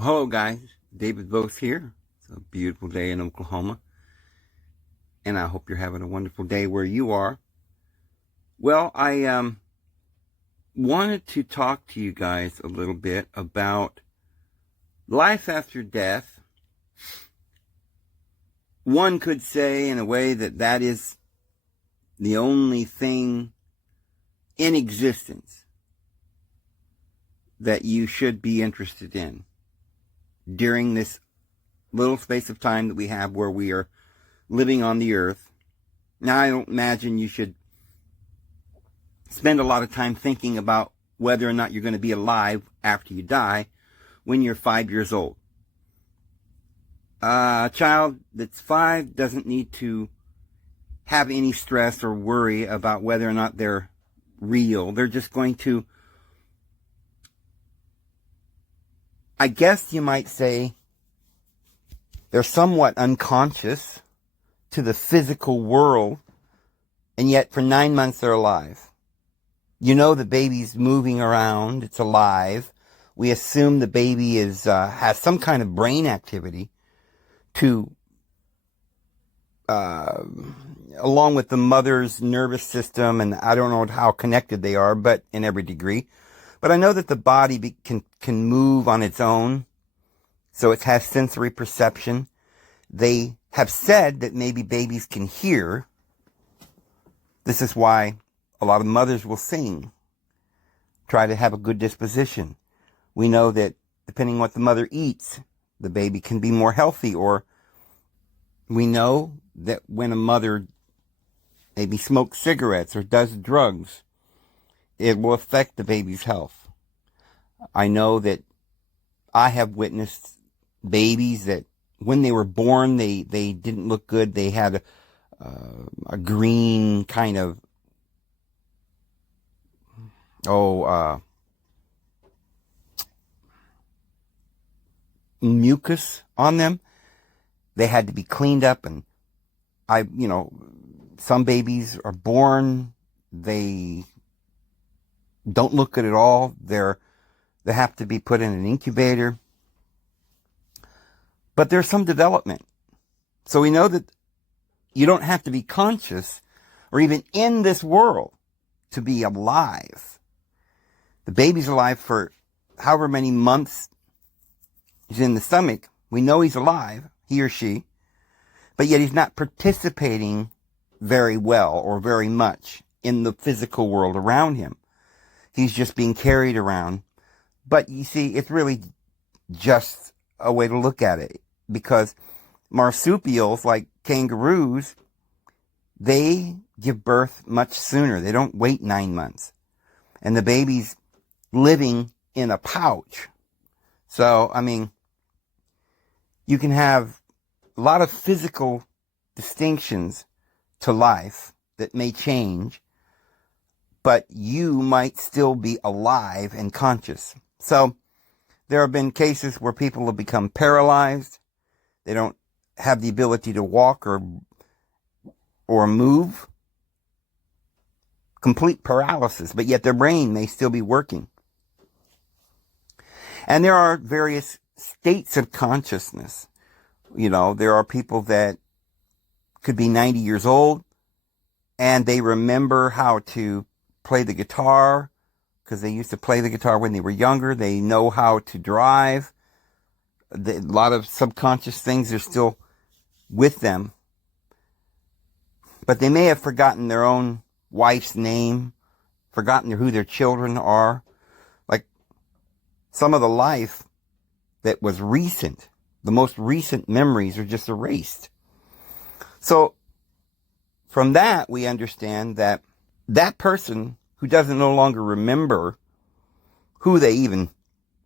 Hello guys, David Vos here. It's a beautiful day in Oklahoma, and I hope you're having a wonderful day where you are. Well, I wanted to talk to you guys a little bit about life after death. One could say in a way that that is the only thing in existence that you should be interested in during this little space of time that we have where we are living on the earth. Now, I don't imagine you should spend a lot of time thinking about whether or not you're going to be alive after you die when you're 5 years old. A child that's 5 doesn't need to have any stress or worry about whether or not they're real. They're just going to, I guess you might say, they're somewhat unconscious to the physical world, and yet for 9 months they're alive. You know the baby's moving around, it's alive. We assume the baby has some kind of brain activity to, along with the mother's nervous system, and I don't know how connected they are, but in every degree. But I know that the body can move on its own, so it has sensory perception. They have said that maybe babies can hear. This is why a lot of mothers will sing, try to have a good disposition. We know that depending on what the mother eats, the baby can be more healthy, or we know that when a mother maybe smokes cigarettes or does drugs, it will affect the baby's health. I know that I have witnessed babies that when they were born, they didn't look good. They had a green kind of, mucus on them. They had to be cleaned up, and some babies are born, they don't look good at all. They have to be put in an incubator. But there's some development. So we know that you don't have to be conscious or even in this world to be alive. The baby's alive for however many months he's in the stomach. We know he's alive, he or she, but yet he's not participating very well or very much in the physical world around him. He's just being carried around. But you see, it's really just a way to look at it, because marsupials like kangaroos, they give birth much sooner. They don't wait 9 months. And the baby's living in a pouch. So, you can have a lot of physical distinctions to life that may change, but you might still be alive and conscious. So there have been cases where people have become paralyzed. They don't have the ability to walk or move. Complete paralysis, but yet their brain may still be working. And there are various states of consciousness. There are people that could be 90 years old and they remember how to play the guitar because they used to play the guitar when they were younger. They know how to drive. A lot of subconscious things are still with them. But they may have forgotten their own wife's name, forgotten who their children are. Like some of the life that was recent, the most recent memories are just erased. So from that, we understand that that person who doesn't no longer remember who they even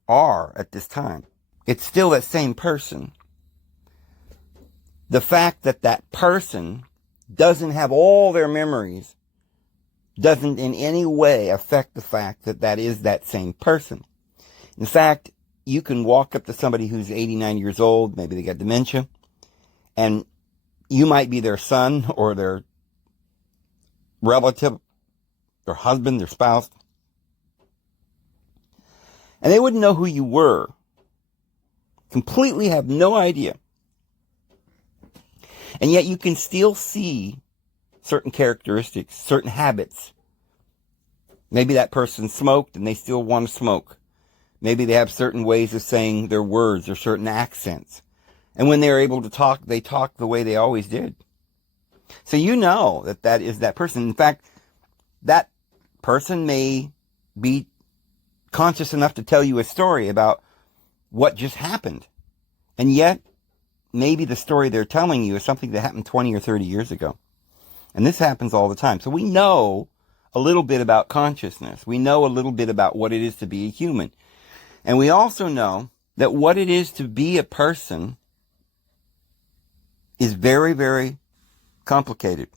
are at this time, it's still that same person. The fact that that person doesn't have all their memories doesn't in any way affect the fact that that is that same person. In fact, you can walk up to somebody who's 89 years old, maybe they got dementia, and you might be their son or their relative, their husband, their spouse, and they wouldn't know who you were. Completely have no idea. And yet you can still see certain characteristics, certain habits. Maybe that person smoked and they still want to smoke. Maybe they have certain ways of saying their words or certain accents. And when they're able to talk, they talk the way they always did. So you know that that is that person. In fact, that person may be conscious enough to tell you a story about what just happened. And yet, maybe the story they're telling you is something that happened 20 or 30 years ago. And this happens all the time. So we know a little bit about consciousness. We know a little bit about what it is to be a human. And we also know that what it is to be a person is very, very complicated.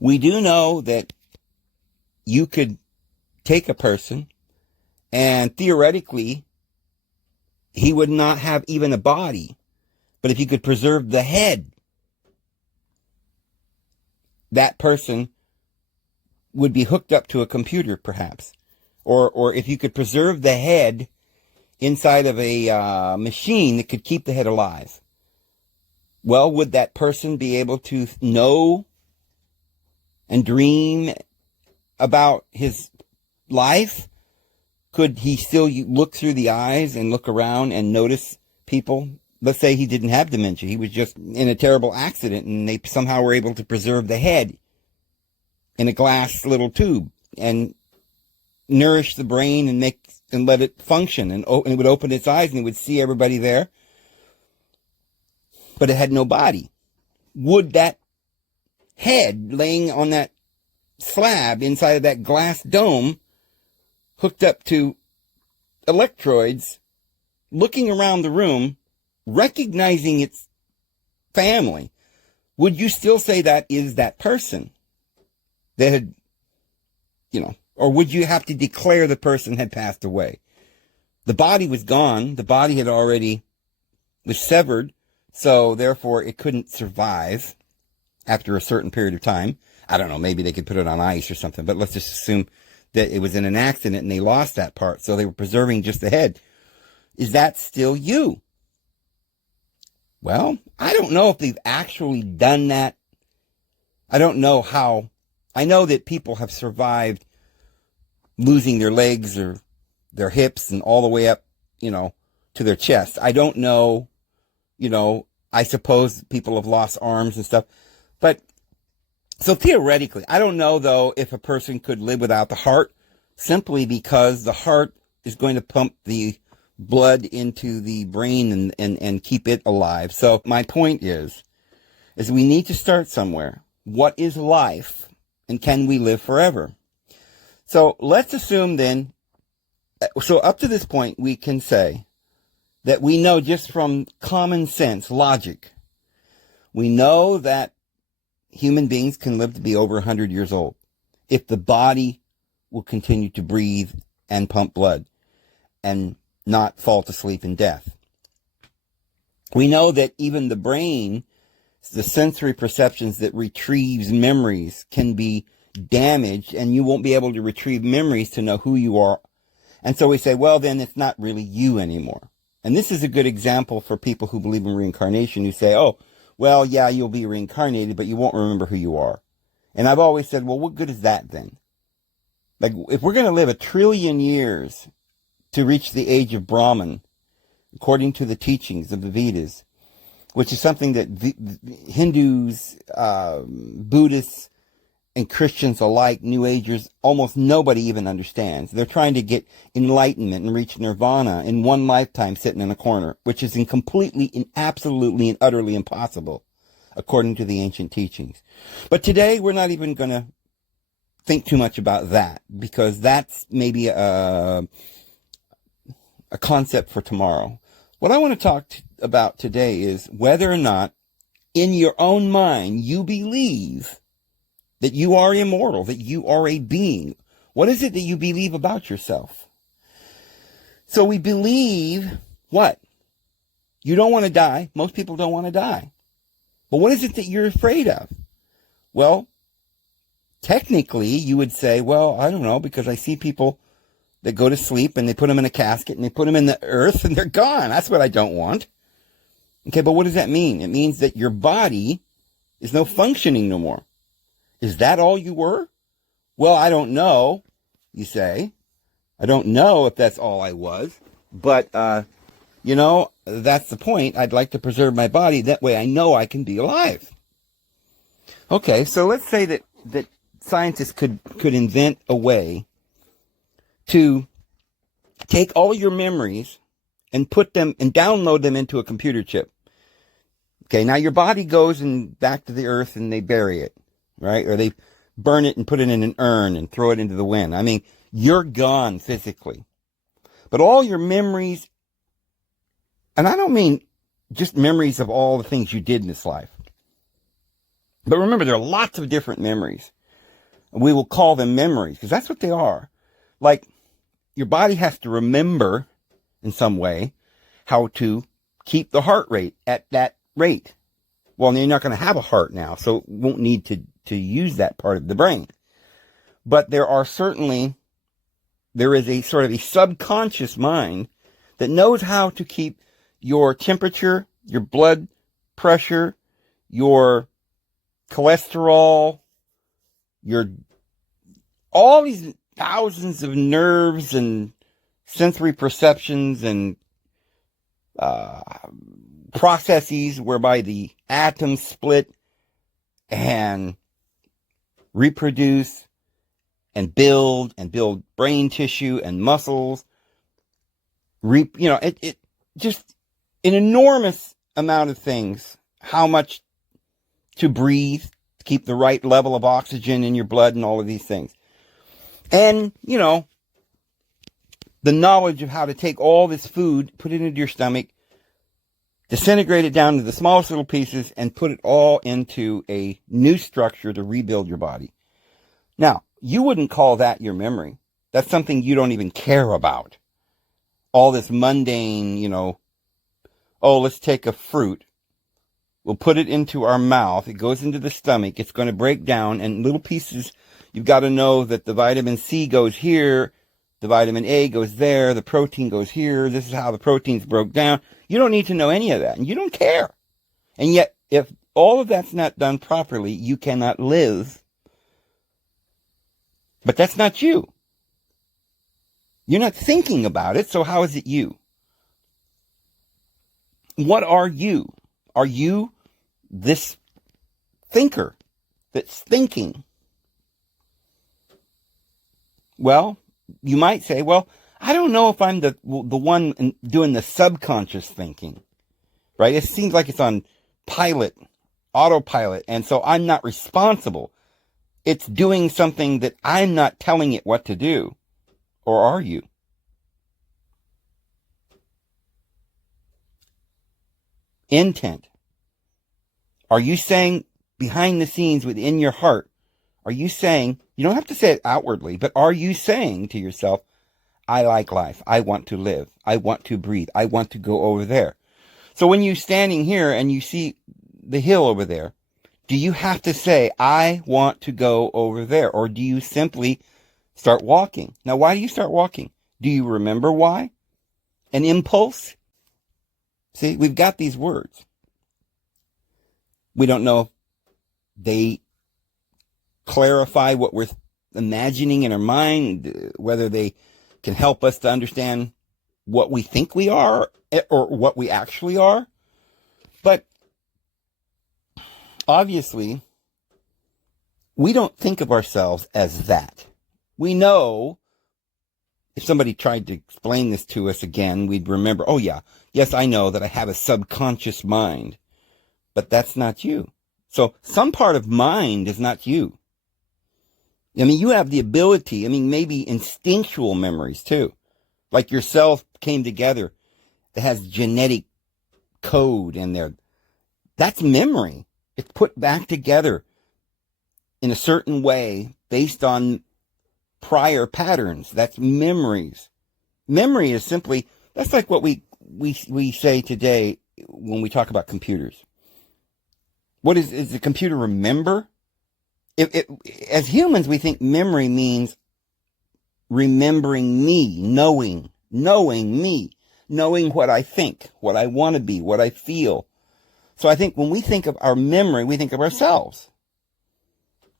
We do know that you could take a person and theoretically he would not have even a body. But if you could preserve the head, that person would be hooked up to a computer, perhaps. Or if you could preserve the head inside of a machine that could keep the head alive. Well, would that person be able to know and dream about his life? Could he still look through the eyes and look around and notice people? Let's say he didn't have dementia. He was just in a terrible accident and they somehow were able to preserve the head in a glass little tube and nourish the brain and let it function. And it would open its eyes and it would see everybody there. But it had no body. Would that head laying on that slab inside of that glass dome, hooked up to electrodes, looking around the room, recognizing its family, would you still say that is that person that had, or would you have to declare the person had passed away? The body was gone. The body had already was severed. So therefore it couldn't survive after a certain period of time. I don't know, maybe they could put it on ice or something, but let's just assume that it was in an accident and they lost that part. So they were preserving just the head. Is that still you? Well, I don't know if they've actually done that. I don't know how. I know that people have survived losing their legs or their hips and all the way up, to their chest. I don't know. I suppose people have lost arms and stuff. But, so theoretically, I don't know, though, if a person could live without the heart, simply because the heart is going to pump the blood into the brain and keep it alive. So my point is we need to start somewhere. What is life, and can we live forever? So let's assume then, so up to this point, we can say that we know just from common sense, logic, we know that human beings can live to be over 100 years old if the body will continue to breathe and pump blood and not fall to sleep in death. We know that even the brain, the sensory perceptions that retrieves memories, can be damaged and you won't be able to retrieve memories to know who you are. And so we say, well, then it's not really you anymore. And this is a good example for people who believe in reincarnation, who say, oh, well, yeah, you'll be reincarnated, but you won't remember who you are. And I've always said, well, what good is that then? Like, if we're going to live 1 trillion years to reach the age of Brahman, according to the teachings of the Vedas, which is something that Hindus, Buddhists, and Christians alike, New Agers, almost nobody even understands. They're trying to get enlightenment and reach nirvana in one lifetime sitting in a corner, which is absolutely and utterly impossible, according to the ancient teachings. But today, we're not even going to think too much about that, because that's maybe a concept for tomorrow. What I want to talk about today is whether or not, in your own mind, you believe that you are immortal, that you are a being. What is it that you believe about yourself? So we believe what? You don't want to die. Most people don't want to die. But what is it that you're afraid of? Well, technically, you would say, well, I don't know, because I see people, that go to sleep and they put them in a casket and they put them in the earth and they're gone. That's what I don't want. Okay, but what does that mean? It means that your body is no functioning no more. Is that all you were? Well, I don't know, you say. I don't know if that's all I was, but, that's the point. I'd like to preserve my body. That way I know I can be alive. Okay, so let's say that scientists could invent a way to take all your memories and put them and download them into a computer chip. Okay, now your body goes back to the earth and they bury it, right? Or they burn it and put it in an urn and throw it into the wind. I mean, you're gone physically. But all your memories, and I don't mean just memories of all the things you did in this life. But remember, there are lots of different memories. We will call them memories because that's what they are. Like, your body has to remember in some way how to keep the heart rate at that rate. Well, you're not going to have a heart now, so it won't need to use that part of the brain. But there is a sort of a subconscious mind that knows how to keep your temperature, your blood pressure, your cholesterol, all these thousands of nerves and sensory perceptions and processes whereby the atoms split and reproduce and build brain tissue and muscles. It just an enormous amount of things. How much to breathe, to keep the right level of oxygen in your blood and all of these things. And, the knowledge of how to take all this food, put it into your stomach, disintegrate it down to the smallest little pieces, and put it all into a new structure to rebuild your body. Now, you wouldn't call that your memory. That's something you don't even care about. All this mundane, let's take a fruit. We'll put it into our mouth. It goes into the stomach. It's going to break down, and little pieces. You've got to know that the vitamin C goes here, the vitamin A goes there, the protein goes here. This is how the proteins broke down. You don't need to know any of that, and you don't care. And yet, if all of that's not done properly, you cannot live. But that's not you. You're not thinking about it, so how is it you? What are you? Are you this thinker that's thinking? Well, you might say, I don't know if I'm the one doing the subconscious thinking, right? It seems like it's on autopilot, and so I'm not responsible. It's doing something that I'm not telling it what to do. Or are you? Intent. Are you saying behind the scenes within your heart, are you saying, you don't have to say it outwardly, but are you saying to yourself, I like life. I want to live. I want to breathe. I want to go over there. So when you're standing here and you see the hill over there, do you have to say, I want to go over there? Or do you simply start walking? Now, why do you start walking? Do you remember why? An impulse? See, we've got these words. We don't know if they clarify what we're imagining in our mind, whether they can help us to understand what we think we are or what we actually are. But obviously, we don't think of ourselves as that. We know, if somebody tried to explain this to us again, we'd remember, yes, I know that I have a subconscious mind, but that's not you. So some part of mind is not you. I mean, you have the ability, maybe instinctual memories too. Like your cells came together that has genetic code in there. That's memory. It's put back together in a certain way based on prior patterns. That's memories. Memory is simply, that's like what we say today when we talk about computers. What is the computer remember? As humans, we think memory means remembering me, knowing me, knowing what I think, what I want to be, what I feel. So I think when we think of our memory, we think of ourselves.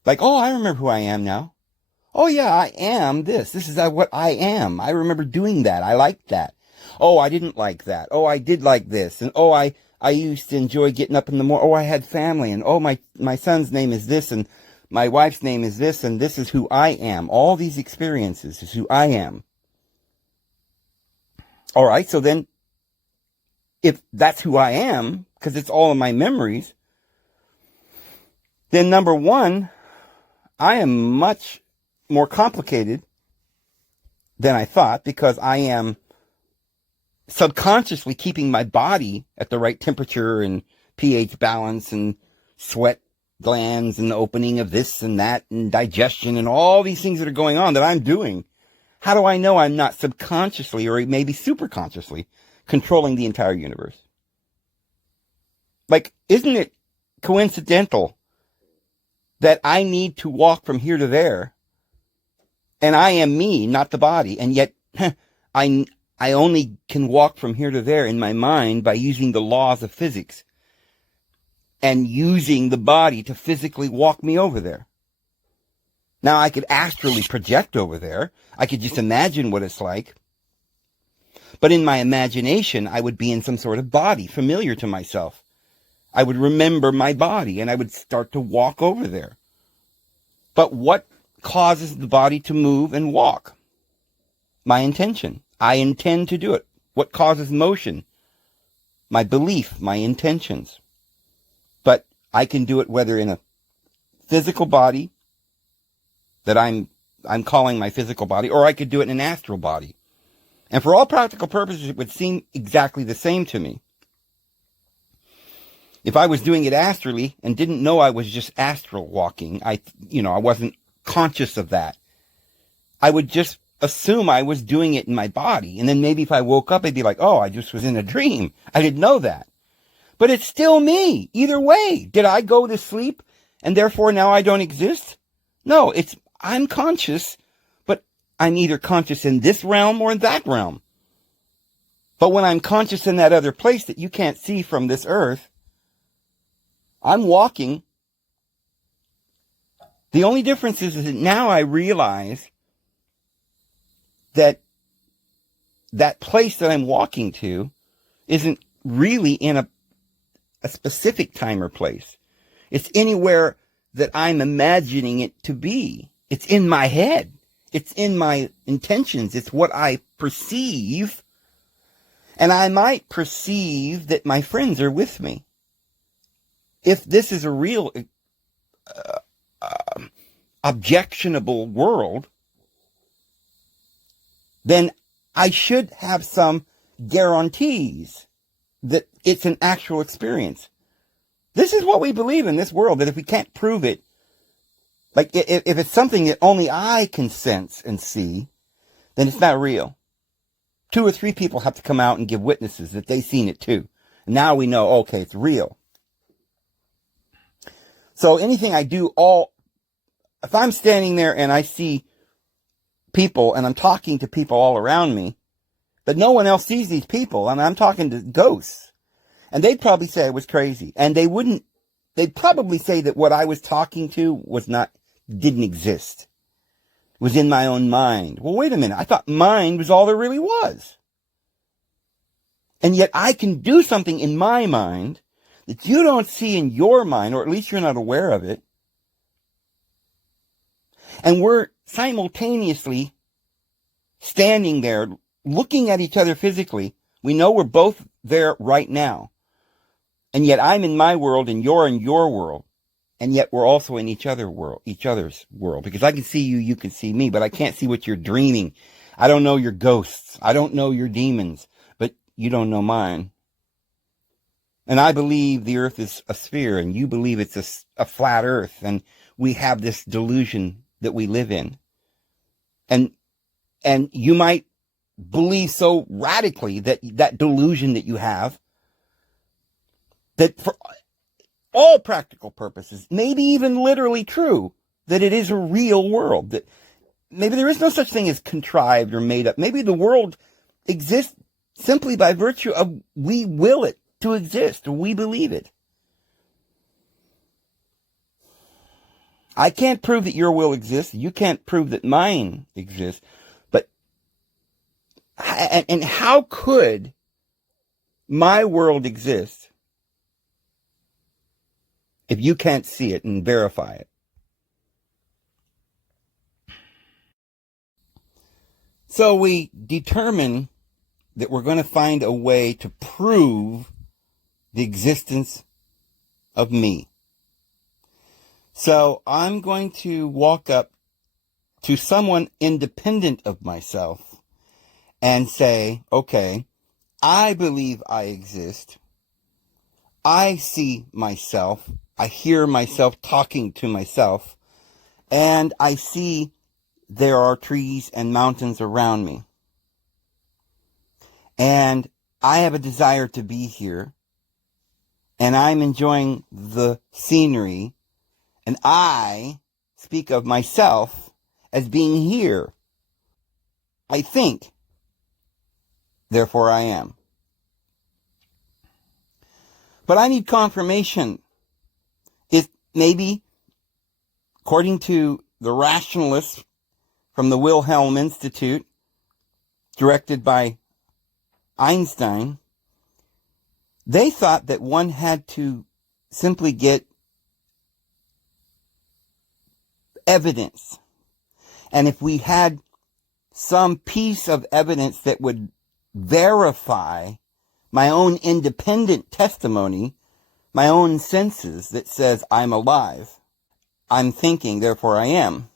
Like, oh, I remember who I am now. Oh yeah, I am this. This is what I am. I remember doing that. I liked that. Oh, I didn't like that. Oh, I did like this. And oh, I used to enjoy getting up in the morning. Oh, I had family. And oh, my son's name is this. And my wife's name is this. And this is who I am. All these experiences is who I am. All right. So then if that's who I am, because it's all of my memories, then number one, I am much more complicated than I thought, because I am subconsciously keeping my body at the right temperature and pH balance and sweat glands and opening of this and that and digestion and all these things that are going on that I'm doing. How do I know I'm not subconsciously or maybe superconsciously controlling the entire universe? Like, isn't it coincidental that I need to walk from here to there, and I am me, not the body, and yet I only can walk from here to there in my mind by using the laws of physics and using the body to physically walk me over there. Now, I could astrally project over there. I could just imagine what it's like. But in my imagination, I would be in some sort of body familiar to myself. I would remember my body and I would start to walk over there. But what causes the body to move and walk? My intention. I intend to do it. What causes motion? My belief, my intentions. But I can do it whether in a physical body that I'm calling my physical body, or I could do it in an astral body. And for all practical purposes, it would seem exactly the same to me. If I was doing it astrally and didn't know I was just astral walking, I wasn't conscious of that, I would just assume I was doing it in my body. And then maybe if I woke up, I'd be like, oh, I just was in a dream. I didn't know that. But it's still me. Either way. Did I go to sleep and therefore now I don't exist? No, I'm conscious, but I'm either conscious in this realm or in that realm. But when I'm conscious in that other place that you can't see from this earth, I'm walking. The only difference is that now I realize that that place that I'm walking to isn't really in a specific time or place. It's anywhere that I'm imagining it to be. It's in my head. It's in my intentions. It's what I perceive. And I might perceive that my friends are with me. If this is a real objectionable world, then I should have some guarantees that it's an actual experience. This is what we believe in this world, that if we can't prove it, like if it's something that only I can sense and see, then it's not real. 2 or 3 people have to come out and give witnesses that they've seen it too. Now we know, okay, it's real. So anything I do, if I'm standing there and I see people and I'm talking to people all around me, but no one else sees these people, and I'm talking to ghosts, and they'd probably say I was crazy. And they'd probably say that what I was talking to didn't exist. It was in my own mind. Well, wait a minute. I thought mind was all there really was. And yet I can do something in my mind that you don't see in your mind, or at least you're not aware of it. And we're simultaneously standing there looking at each other physically. We know we're both there right now. And yet I'm in my world and you're in your world. And yet we're also in each other's world. Because I can see you, you can see me, but I can't see what you're dreaming. I don't know your ghosts. I don't know your demons, but you don't know mine. And I believe the earth is a sphere and you believe it's a flat earth, and we have this delusion that we live in. And you might believe so radically that delusion that you have, that for all practical purposes, maybe even literally true, that it is a real world, that maybe there is no such thing as contrived or made up. Maybe the world exists simply by virtue of we will it to exist, or we believe it. I can't prove that your will exists. You can't prove that mine exists. But, and how could my world exist if you can't see it and verify it? So we determine that we're going to find a way to prove the existence of me. So I'm going to walk up to someone independent of myself and say, okay, I believe I exist. I see myself. I hear myself talking to myself. And I see there are trees and mountains around me. And I have a desire to be here. And I'm enjoying the scenery. And I speak of myself as being here. I think, therefore I am. But I need confirmation. If maybe, according to the rationalists from the Wilhelm Institute, directed by Einstein, they thought that one had to simply get evidence. And if we had some piece of evidence that would verify my own independent testimony, my own senses that says I'm alive, I'm thinking, therefore I am.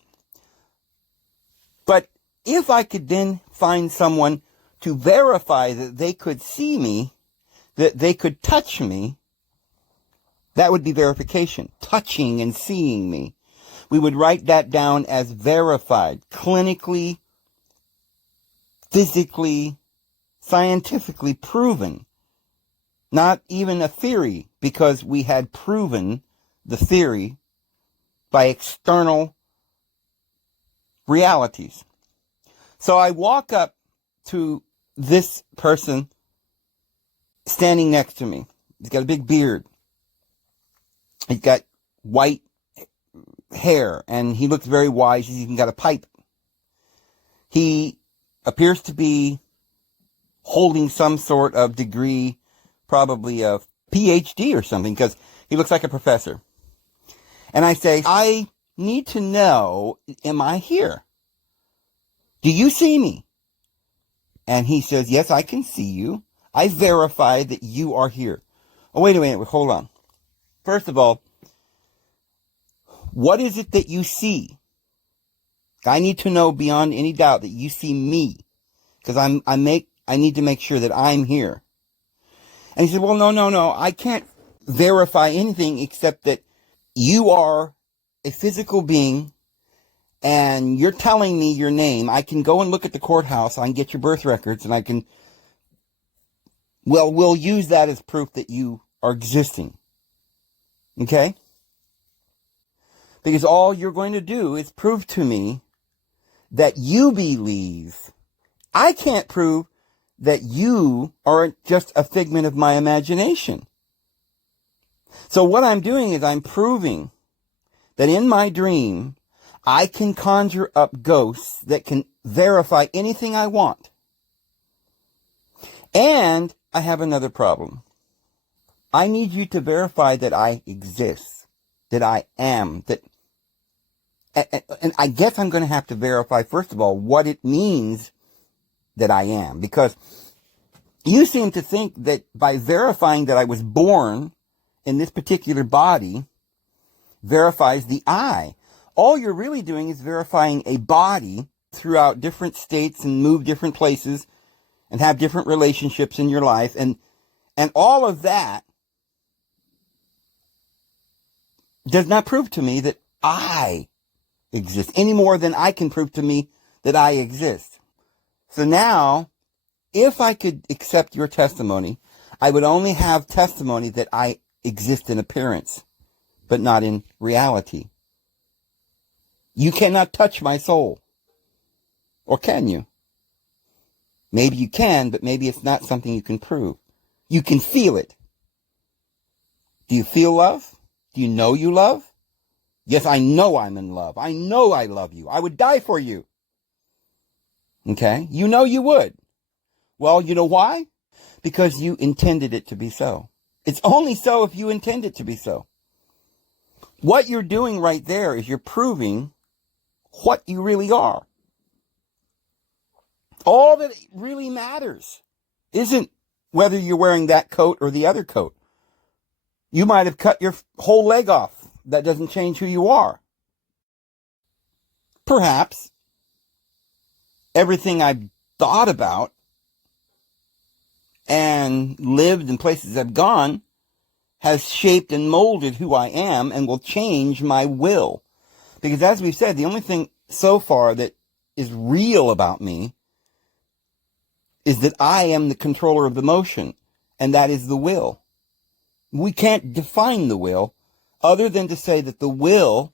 But if I could then find someone to verify that they could see me, that they could touch me, that would be verification, touching and seeing me. We would write that down as verified, clinically, physically, scientifically proven. Not even a theory, because we had proven the theory by external realities. So I walk up to this person standing next to me. He's got a big beard. He's got white hair, and he looks very wise. He's even got a pipe. He appears to be holding some sort of degree, probably a PhD or something, because he looks like a professor. And I say, I need to know, am I here? Do you see me? And he says, yes, I can see you. I verify that you are here. Oh, wait a minute, hold on. First of all, what is it that you see? I need to know beyond any doubt that you see me, because I need to make sure that I'm here. And he said, well, no, I can't verify anything except that you are a physical being and you're telling me your name. I can go and look at the courthouse. I can get your birth records, and I can, well, we'll use that as proof that you are existing. Okay? Because all you're going to do is prove to me that you believe. I can't prove that you are just a figment of my imagination. So what I'm doing is I'm proving that in my dream, I can conjure up ghosts that can verify anything I want. And I have another problem. I need you to verify that I exist, that I am, that, and I guess I'm going to have to verify, first of all, what it means that I am, because you seem to think that by verifying that I was born in this particular body verifies the I. All you're really doing is verifying a body throughout different states and move different places and have different relationships in your life. And all of that does not prove to me that I exist any more than I can prove to me that I exist. So now, if I could accept your testimony, I would only have testimony that I exist in appearance, but not in reality. You cannot touch my soul. Or can you? Maybe you can, but maybe it's not something you can prove. You can feel it. Do you feel love? Do you know you love? Yes, I know I'm in love. I know I love you. I would die for you. Okay? You know you would. Well, you know why? Because you intended it to be so. It's only so if you intend it to be so. What you're doing right there is you're proving what you really are. All that really matters isn't whether you're wearing that coat or the other coat. You might have cut your whole leg off. That doesn't change who you are. Perhaps everything I've thought about and lived in places I've gone has shaped and molded who I am and will change my will. Because as we've said, the only thing so far that is real about me is that I am the controller of the motion, and that is the will. We can't define the will other than to say that the will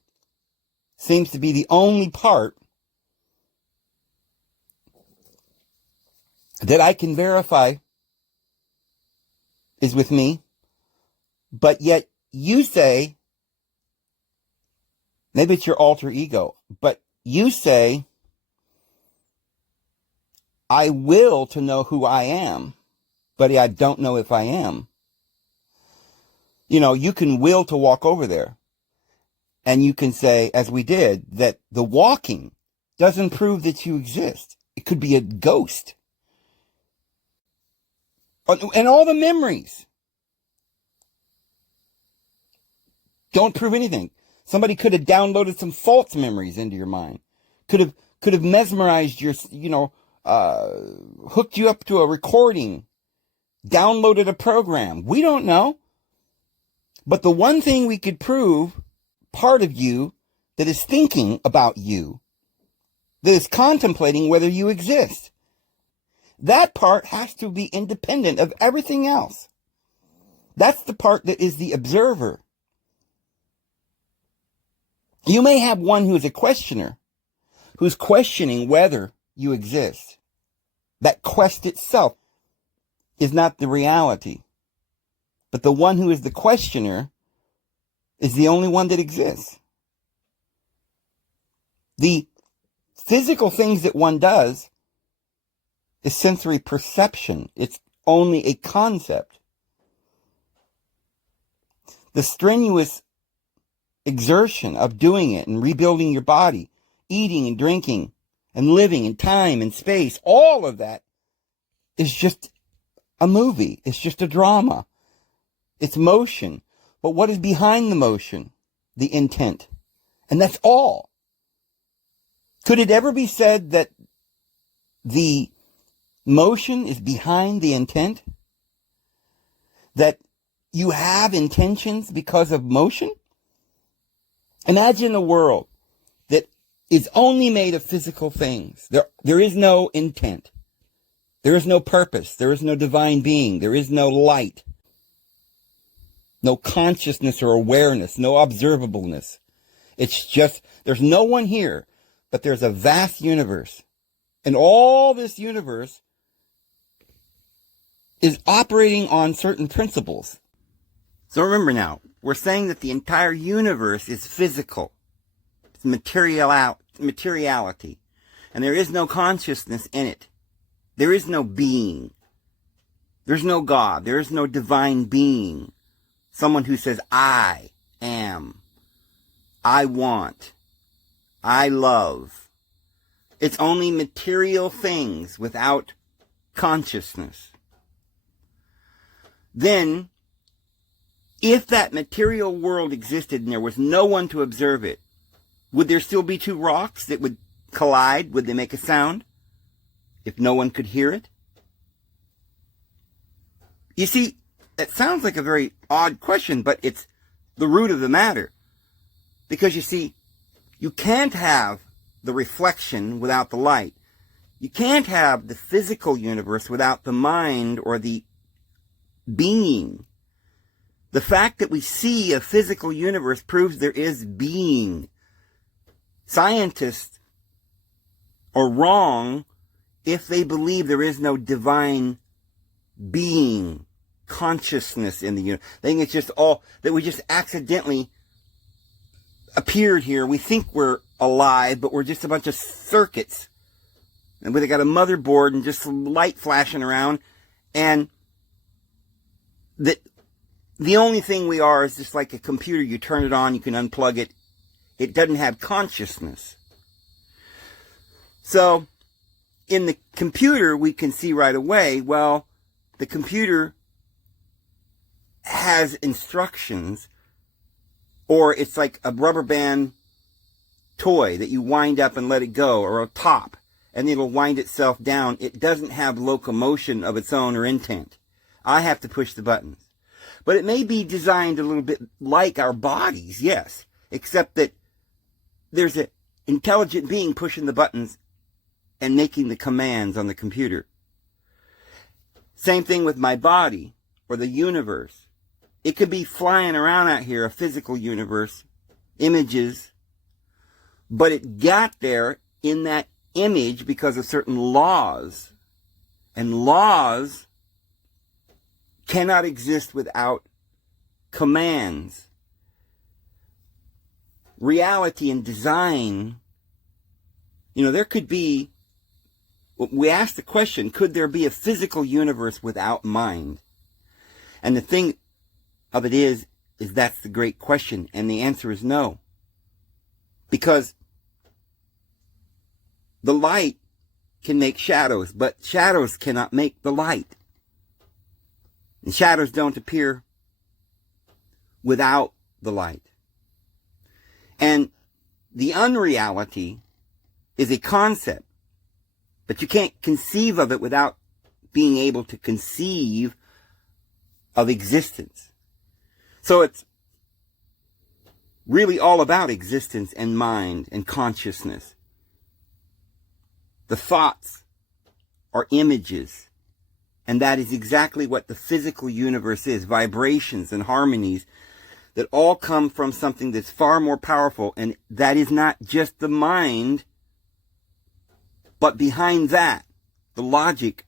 seems to be the only part that I can verify is with me. But yet you say, maybe it's your alter ego, but you say, I will to know who I am, but I don't know if I am. You know, you can will to walk over there. And you can say, as we did, that the walking doesn't prove that you exist. It could be a ghost. And all the memories don't prove anything. Somebody could have downloaded some false memories into your mind. Could have mesmerized your, hooked you up to a recording, downloaded a program. We don't know. But the one thing we could prove, part of you that is thinking about you, that is contemplating whether you exist, that part has to be independent of everything else. That's the part that is the observer. You may have one who is a questioner, who's questioning whether you exist. That quest itself is not the reality. But the one who is the questioner is the only one that exists. The physical things that one does is sensory perception. It's only a concept. The strenuous exertion of doing it and rebuilding your body, eating and drinking and living in time and space, all of that is just a movie. It's just a drama. It's motion. But what is behind the motion? The intent. And that's all. Could it ever be said that the motion is behind the intent? That you have intentions because of motion? Imagine a world that is only made of physical things. There is no intent. There is no purpose. There is no divine being. There is no light. No consciousness or awareness. No observableness. It's just, there's no one here, but there's a vast universe. And all this universe is operating on certain principles. So remember now, we're saying that the entire universe is physical. It's materiality. And there is no consciousness in it. There is no being. There's no God. There is no divine being. Someone who says, I am. I want. I love. It's only material things without consciousness. Then, if that material world existed and there was no one to observe it, would there still be two rocks that would collide? Would they make a sound if no one could hear it? You see, that sounds like a very odd question, but it's the root of the matter. Because you see, you can't have the reflection without the light. You can't have the physical universe without the mind or the being. The fact that we see a physical universe proves there is being. Scientists or wrong if they believe there is no divine being, consciousness in the universe. They think it's just all, that we just accidentally appeared here. We think we're alive, but we're just a bunch of circuits. And they got a motherboard and just some light flashing around. And that the only thing we are is just like a computer. You turn it on, you can unplug it. It doesn't have consciousness. So, in the computer, we can see right away, well, the computer has instructions, or it's like a rubber band toy that you wind up and let it go, or a top, and it'll wind itself down. It doesn't have locomotion of its own or intent. I have to push the buttons. But it may be designed a little bit like our bodies, yes, except that there's an intelligent being pushing the buttons and making the commands on the computer. Same thing with my body or the universe. It could be flying around out here, a physical universe, images, but it got there in that image because of certain laws. And laws cannot exist without commands. Reality and design, there could be, we asked the question, could there be a physical universe without mind? And the thing of it is that's the great question, and the answer is no. Because the light can make shadows, but shadows cannot make the light. And shadows don't appear without the light. And the unreality is a concept, but you can't conceive of it without being able to conceive of existence. So it's really all about existence and mind and consciousness. The thoughts are images, and that is exactly what the physical universe is, vibrations and harmonies that all come from something that's far more powerful, and that is not just the mind, but behind that, the logic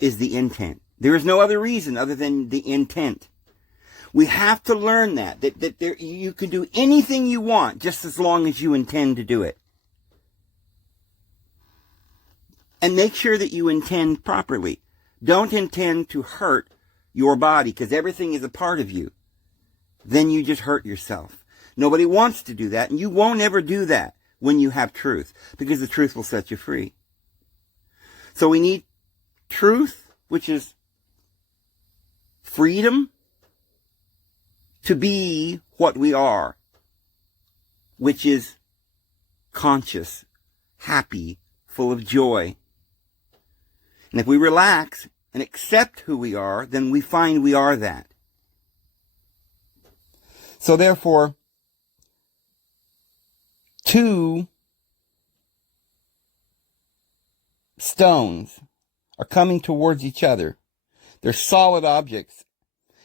is the intent. There is no other reason other than the intent. We have to learn that you can do anything you want just as long as you intend to do it. And make sure that you intend properly. Don't intend to hurt your body, because everything is a part of you. Then you just hurt yourself. Nobody wants to do that, and you won't ever do that when you have truth, because the truth will set you free. So we need truth, which is freedom to be what we are, which is conscious, happy, full of joy. And if we relax and accept who we are, then we find we are that. So therefore, two stones are coming towards each other. They're solid objects.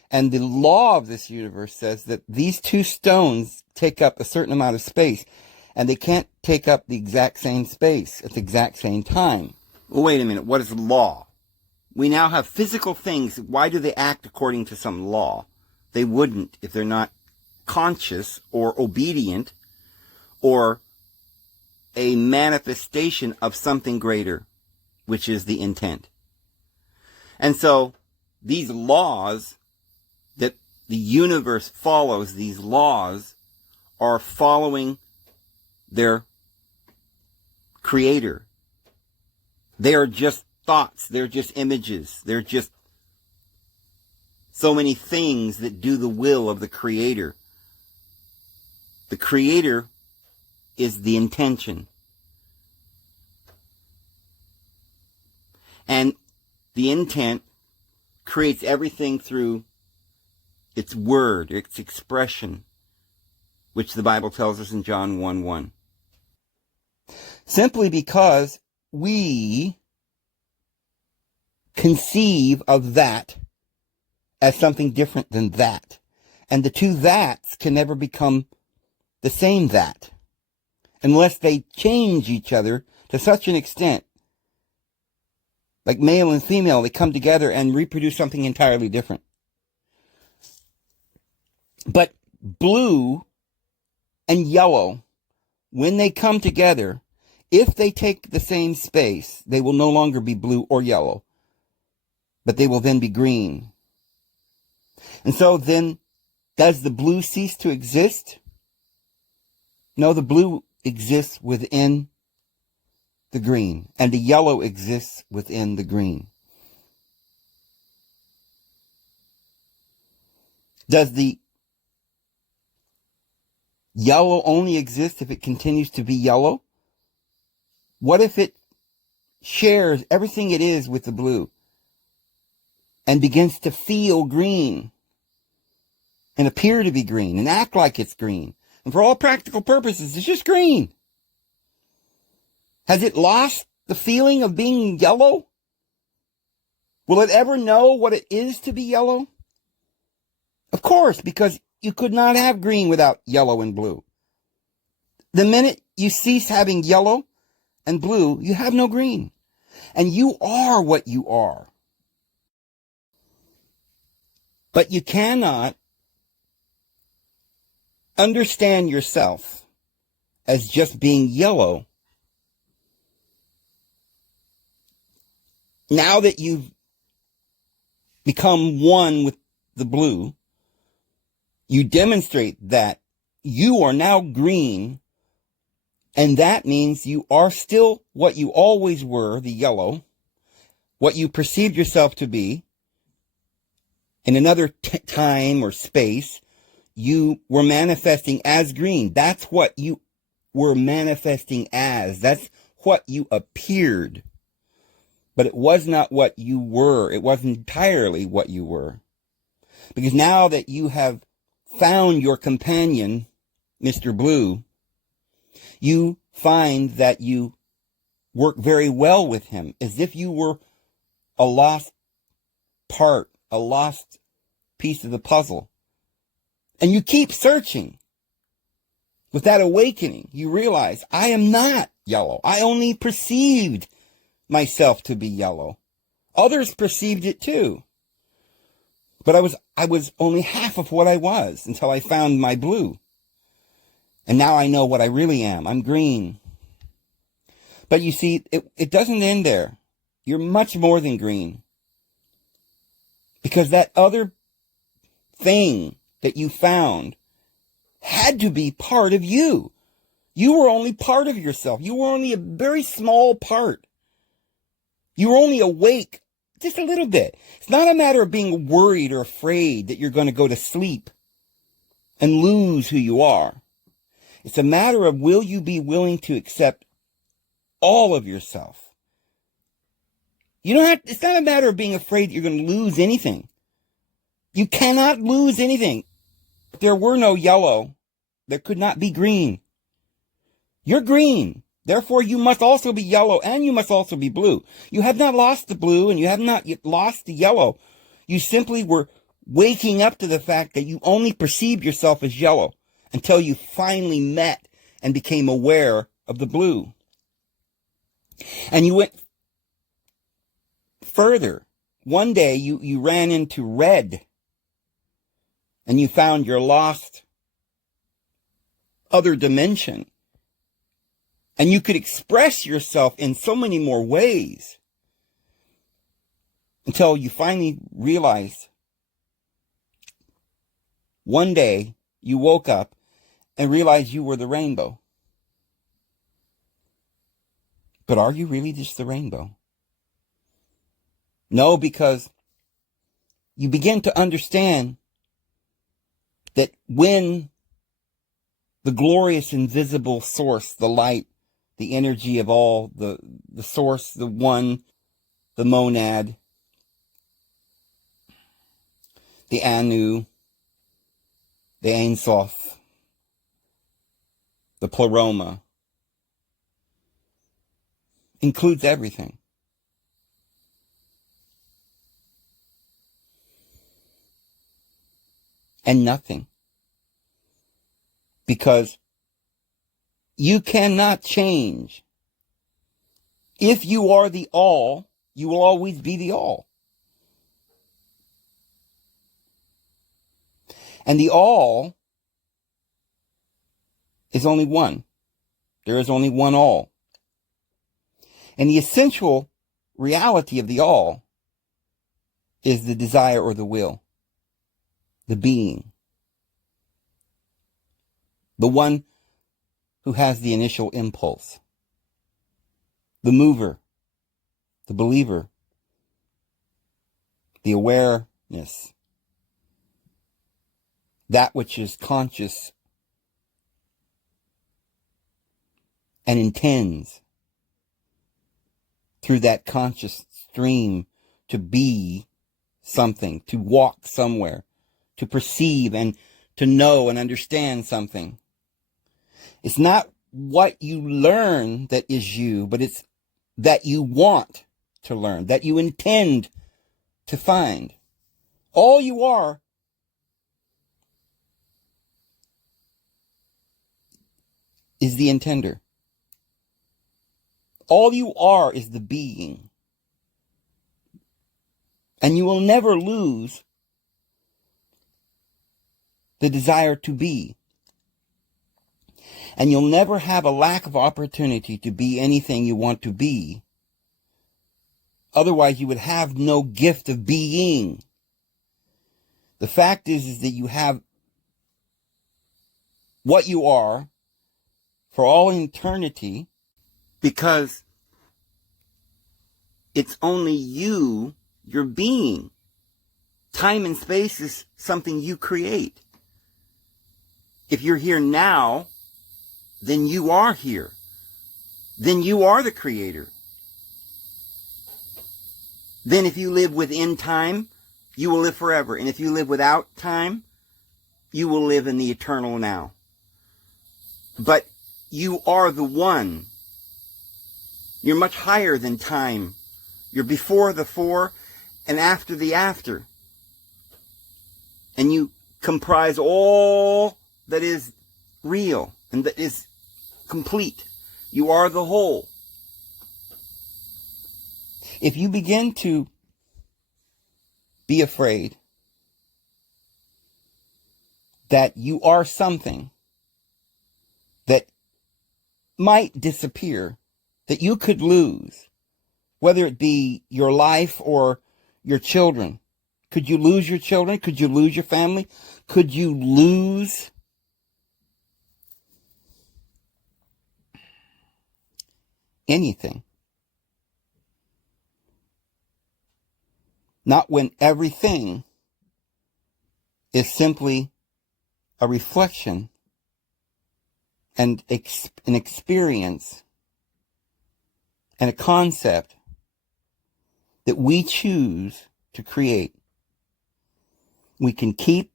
And the law of this universe says that these two stones take up a certain amount of space, and they can't take up the exact same space at the exact same time. Well, wait a minute. What is the law? We now have physical things. Why do they act according to some law? They wouldn't if they're not conscious or obedient or a manifestation of something greater, which is the intent. And so these laws that the universe follows, these laws are following their creator. They are just thoughts. They're just images. They're just so many things that do the will of the creator. The creator is the intention. And the intent creates everything through its word, its expression, which the Bible tells us in John 1:1. Simply because we conceive of that as something different than that. And the two that's can never become the same that, unless they change each other to such an extent, like male and female, they come together and reproduce something entirely different. But blue and yellow, when they come together, if they take the same space, they will no longer be blue or yellow, but they will then be green. And so then, does the blue cease to exist? No, the blue exists within the green, and the yellow exists within the green. Does the yellow only exist if it continues to be yellow? What if it shares everything it is with the blue and begins to feel green and appear to be green and act like it's green? And for all practical purposes, it's just green. Has it lost the feeling of being yellow? Will it ever know what it is to be yellow? Of course, because you could not have green without yellow and blue. The minute you cease having yellow and blue, you have no green. And you are what you are. But you cannot understand yourself as just being yellow. Now that you've become one with the blue, you demonstrate that you are now green, and that means you are still what you always were, the yellow, what you perceived yourself to be. In another time or space, you were manifesting as green. That's what you were manifesting as. That's what you appeared. But it was not what you were. It wasn't entirely what you were. Because now that you have found your companion, Mr. Blue, you find that you work very well with him, as if you were a lost part, a lost piece of the puzzle. And you keep searching. With that awakening, you realize, I am not yellow. I only perceived myself to be yellow. Others perceived it too. But I was only half of what I was until I found my blue. And now I know what I really am. I'm green. But you see, it doesn't end there. You're much more than green. Because that other thing that you found had to be part of you. You were only part of yourself. You were only a very small part. You were only awake just a little bit. It's not a matter of being worried or afraid that you're going to go to sleep and lose who you are. It's a matter of, will you be willing to accept all of yourself? You don't have, it's not a matter of being afraid that you're going to lose anything. You cannot lose anything. If there were no yellow, there could not be green. You're green. Therefore, you must also be yellow, and you must also be blue. You have not lost the blue, and you have not yet lost the yellow. You simply were waking up to the fact that you only perceived yourself as yellow until you finally met and became aware of the blue. And you went further. One day, you ran into red, and you found your lost other dimension. And you could express yourself in so many more ways until you finally realized one day you woke up and realized you were the rainbow. But are you really just the rainbow? No, because you begin to understand that when the glorious invisible source, the light, the energy of all, the source, the one, the monad, the Anu, the Ein Sof, the Pleroma, includes everything. And nothing. Because you cannot change If you are the all, you will always be the all. And the all is only one. There is only one all. And the essential reality of the all is the desire or the will, the being, the one who has the initial impulse, the mover, the believer, the awareness, that which is conscious and intends through that conscious stream to be something, to walk somewhere, to perceive and to know and understand something. It's not what you learn that is you, but it's that you want to learn, that you intend to find. All you are is the intender. All you are is the being. And you will never lose the desire to be. And you'll never have a lack of opportunity to be anything you want to be. Otherwise, you would have no gift of being. The fact is that you have what you are for all eternity, because it's only you, your being. Time and space is something you create. If you're here now, then you are here. Then you are the creator. Then if you live within time, you will live forever. And if you live without time, you will live in the eternal now. But you are the one. You're much higher than time. You're before the fore and after the after. And you comprise all that is real and that is complete. You are the whole. If you begin to be afraid that you are something that might disappear, that you could lose, whether it be your life or your children. Could you lose your children? Could you lose your family? Could you lose anything? Not when everything is simply a reflection and an experience and a concept that we choose to create. We can keep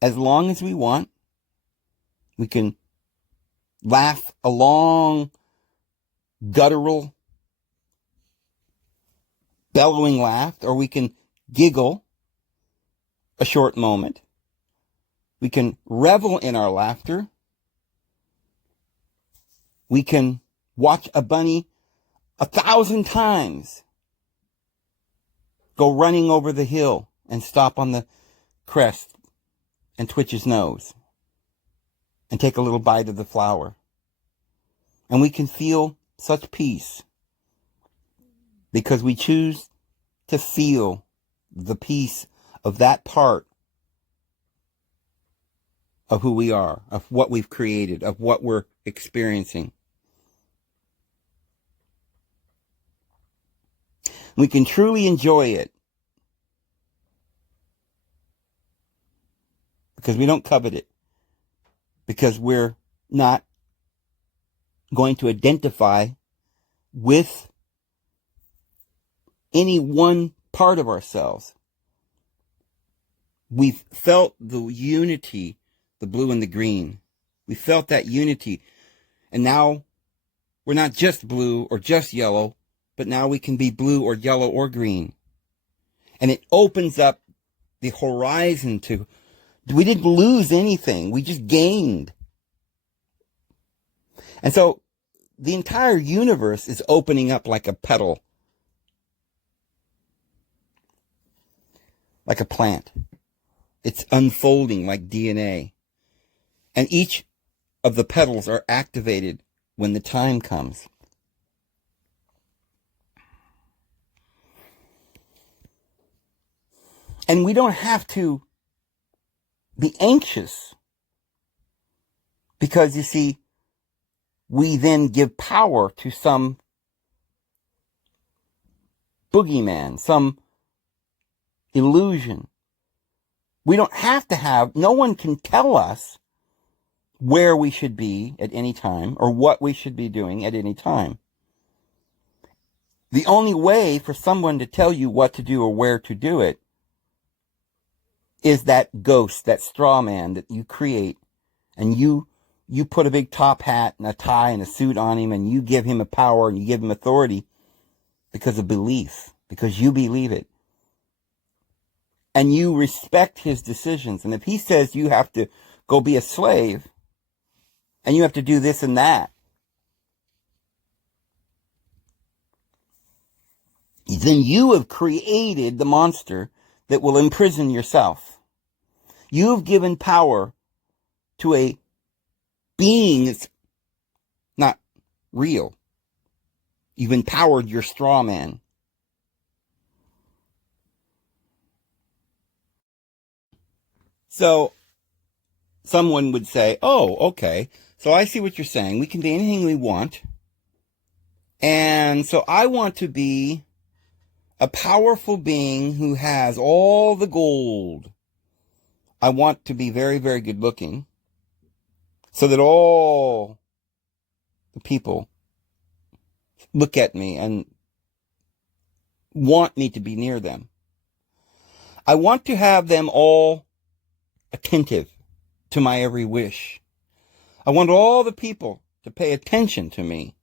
as long as we want. We can laugh a long, guttural, bellowing laugh, or we can giggle a short moment. We can revel in our laughter. We can watch a bunny 1,000 times go running over the hill and stop on the crest and twitch his nose and take a little bite of the flower. And we can feel such peace because we choose to feel the peace of that part of who we are, of what we've created, of what we're experiencing. We can truly enjoy it because we don't covet it, because we're not going to identify with any one part of ourselves. We've felt the unity, the blue and the green. We felt that unity. And now we're not just blue or just yellow, but now we can be blue or yellow or green. And it opens up the horizon to, we didn't lose anything. We just gained. And so the entire universe is opening up like a petal, like a plant. It's unfolding like DNA. And each of the petals are activated when the time comes. And we don't have to be anxious, because you see, we then give power to some boogeyman, some illusion. We don't have to have, no one can tell us where we should be at any time or what we should be doing at any time. The only way for someone to tell you what to do or where to do it is that ghost, that straw man that you create, and you put a big top hat and a tie and a suit on him, and you give him a power and you give him authority because of belief, because you believe it. And you respect his decisions. And if he says you have to go be a slave and you have to do this and that, then you have created the monster that will imprison yourself. You've given power to a being that's not real. You've empowered your straw man. So someone would say, oh, okay, so I see what you're saying. We can be anything we want. And so I want to be a powerful being who has all the gold. I want to be very, very good looking so that all the people look at me and want me to be near them. I want to have them all attentive to my every wish. I want all the people to pay attention to me,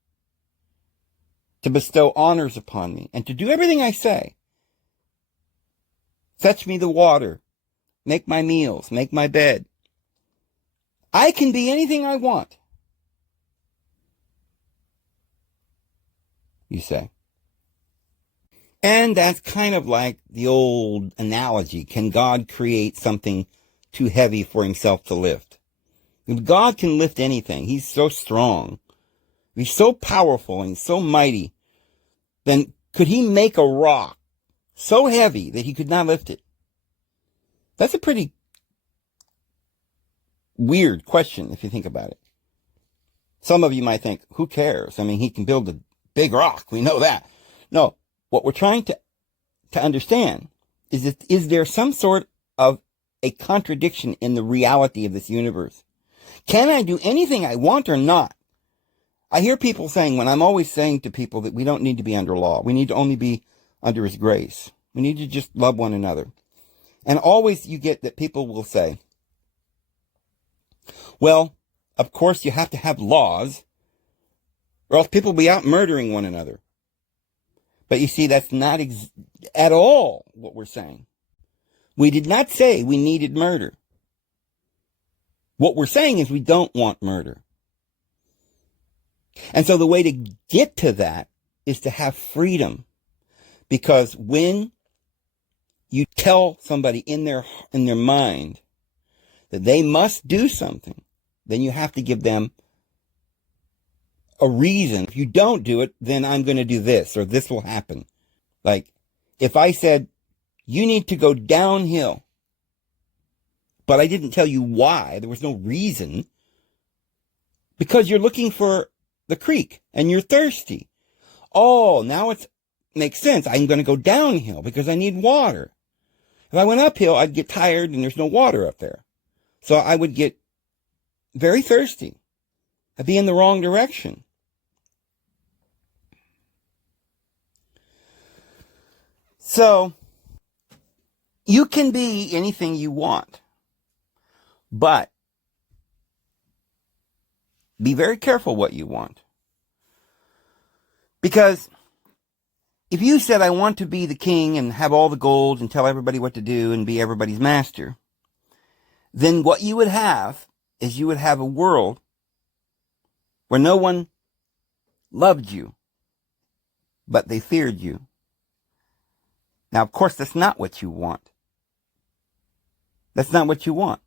to bestow honors upon me, and to do everything I say. Fetch me the water, make my meals, make my bed. I can be anything I want, you say. And that's kind of like the old analogy. Can God create something too heavy for himself to lift? If God can lift anything, he's so strong, he's so powerful and so mighty, then could he make a rock so heavy that he could not lift it? That's a pretty weird question if you think about it. Some of you might think, who cares? I mean, he can build a big rock. We know that. No, what we're trying to understand is there some sort of a contradiction in the reality of this universe? Can I do anything I want or not? I hear people saying, when I'm always saying to people that we don't need to be under law. We need to only be under his grace. We need to just love one another. And always you get that people will say, well, of course you have to have laws, or else people will be out murdering one another. But you see, that's not at all what we're saying. We did not say we needed murder. What we're saying is we don't want murder. And so the way to get to that is to have freedom. Because when you tell somebody in their mind that they must do something, then you have to give them a reason. If you don't do it, then I'm going to do this, or this will happen. Like, if I said, you need to go downhill, but I didn't tell you why, there was no reason, because you're looking for the creek and you're thirsty. Oh, now it makes sense. I'm going to go downhill because I need water. If I went uphill, I'd get tired and there's no water up there. So I would get very thirsty. I'd be in the wrong direction. So you can be anything you want, but be very careful what you want. Because if you said, I want to be the king and have all the gold and tell everybody what to do and be everybody's master, then what you would have is you would have a world where no one loved you, but they feared you. Now, of course, that's not what you want. That's not what you want.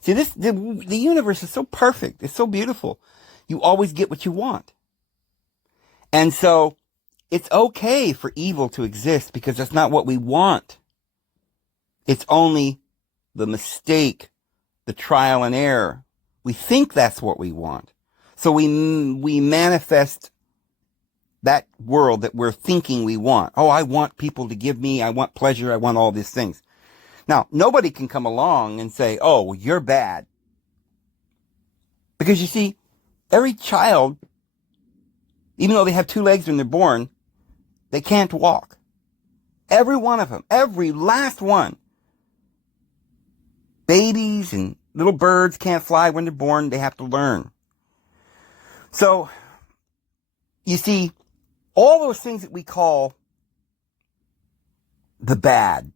See, the universe is so perfect. It's so beautiful. You always get what you want. And so it's okay for evil to exist because that's not what we want. It's only the mistake, the trial and error. We think that's what we want. So we manifest that world that we're thinking we want. Oh, I want people to give me, I want pleasure, I want all these things. Now, nobody can come along and say, oh, well, you're bad. Because you see, every child, even though they have 2 legs when they're born, they can't walk. Every one of them, every last one. Babies and little birds can't fly when they're born. They have to learn. So, you see, all those things that we call the bad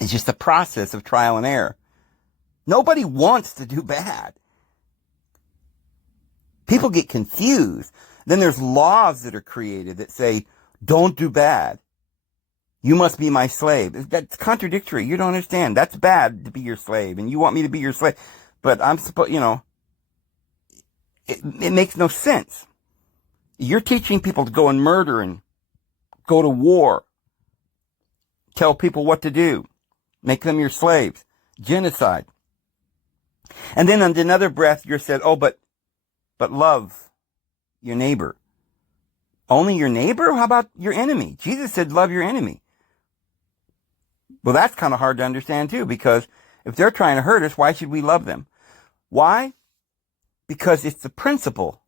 is just a process of trial and error. Nobody wants to do bad. People get confused. Then there's laws that are created that say, don't do bad. You must be my slave. That's contradictory. You don't understand. That's bad to be your slave, and you want me to be your slave. But I'm supposed, it makes no sense. You're teaching people to go and murder and go to war. Tell people what to do. Make them your slaves. Genocide. And then on another breath, you're said, oh, but love your neighbor. Only your neighbor? How about your enemy? Jesus said, love your enemy. Well, that's kind of hard to understand too, because if they're trying to hurt us, why should we love them? Why? Because it's the principle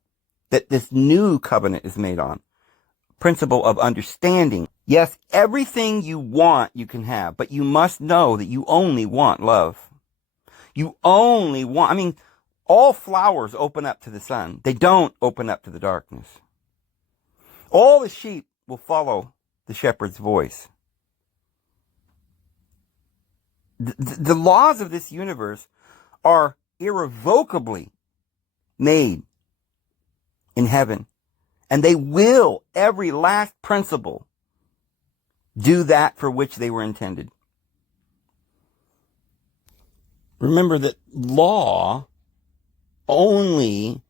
that this new covenant is made on. Principle of understanding. Yes, everything you want you can have, but you must know that you only want love. You only want, all flowers open up to the sun. They don't open up to the darkness. All the sheep will follow the shepherd's voice. The laws of this universe are irrevocably made in heaven. And they will, every last principle, do that for which they were intended. Remember that law only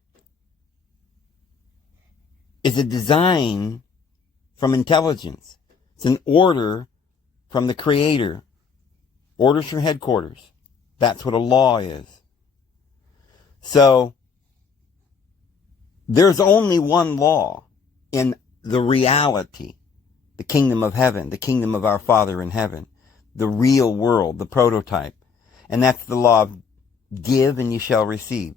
is a design from intelligence. It's an order from the Creator. Orders from headquarters. That's what a law is. So, there's only one law in the reality, the kingdom of heaven, the kingdom of our Father in heaven, the real world, the prototype. And that's the law of give and you shall receive.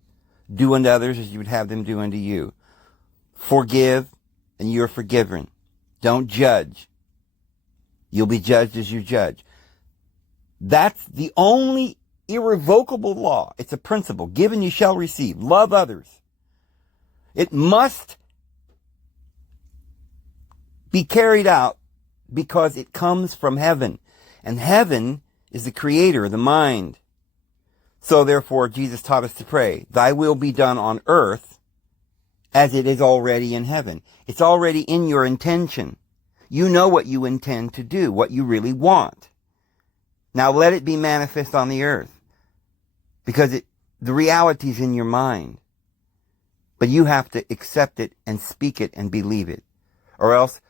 Do unto others as you would have them do unto you. Forgive and you're forgiven. Don't judge. You'll be judged as you judge. That's the only irrevocable law. It's a principle. Give and you shall receive. Love others. It must be carried out because it comes from heaven. And heaven is the creator, the mind. So therefore, Jesus taught us to pray, thy will be done on earth as it is already in heaven. It's already in your intention. You know what you intend to do, what you really want. Now let it be manifest on the earth. Because the reality is in your mind. But you have to accept it and speak it and believe it. Or else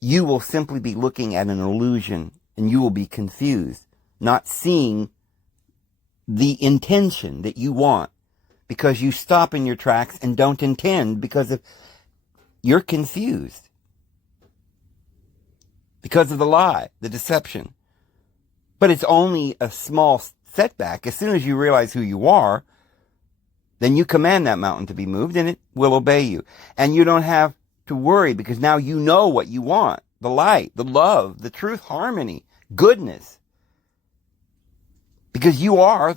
you will simply be looking at an illusion and you will be confused, not seeing the intention that you want, because you stop in your tracks and don't intend because you're confused. Because of the lie, the deception. But it's only a small setback. As soon as you realize who you are, then you command that mountain to be moved and it will obey you. And you don't have to worry because now you know what you want. The light, the love, the truth, harmony, goodness. Because you are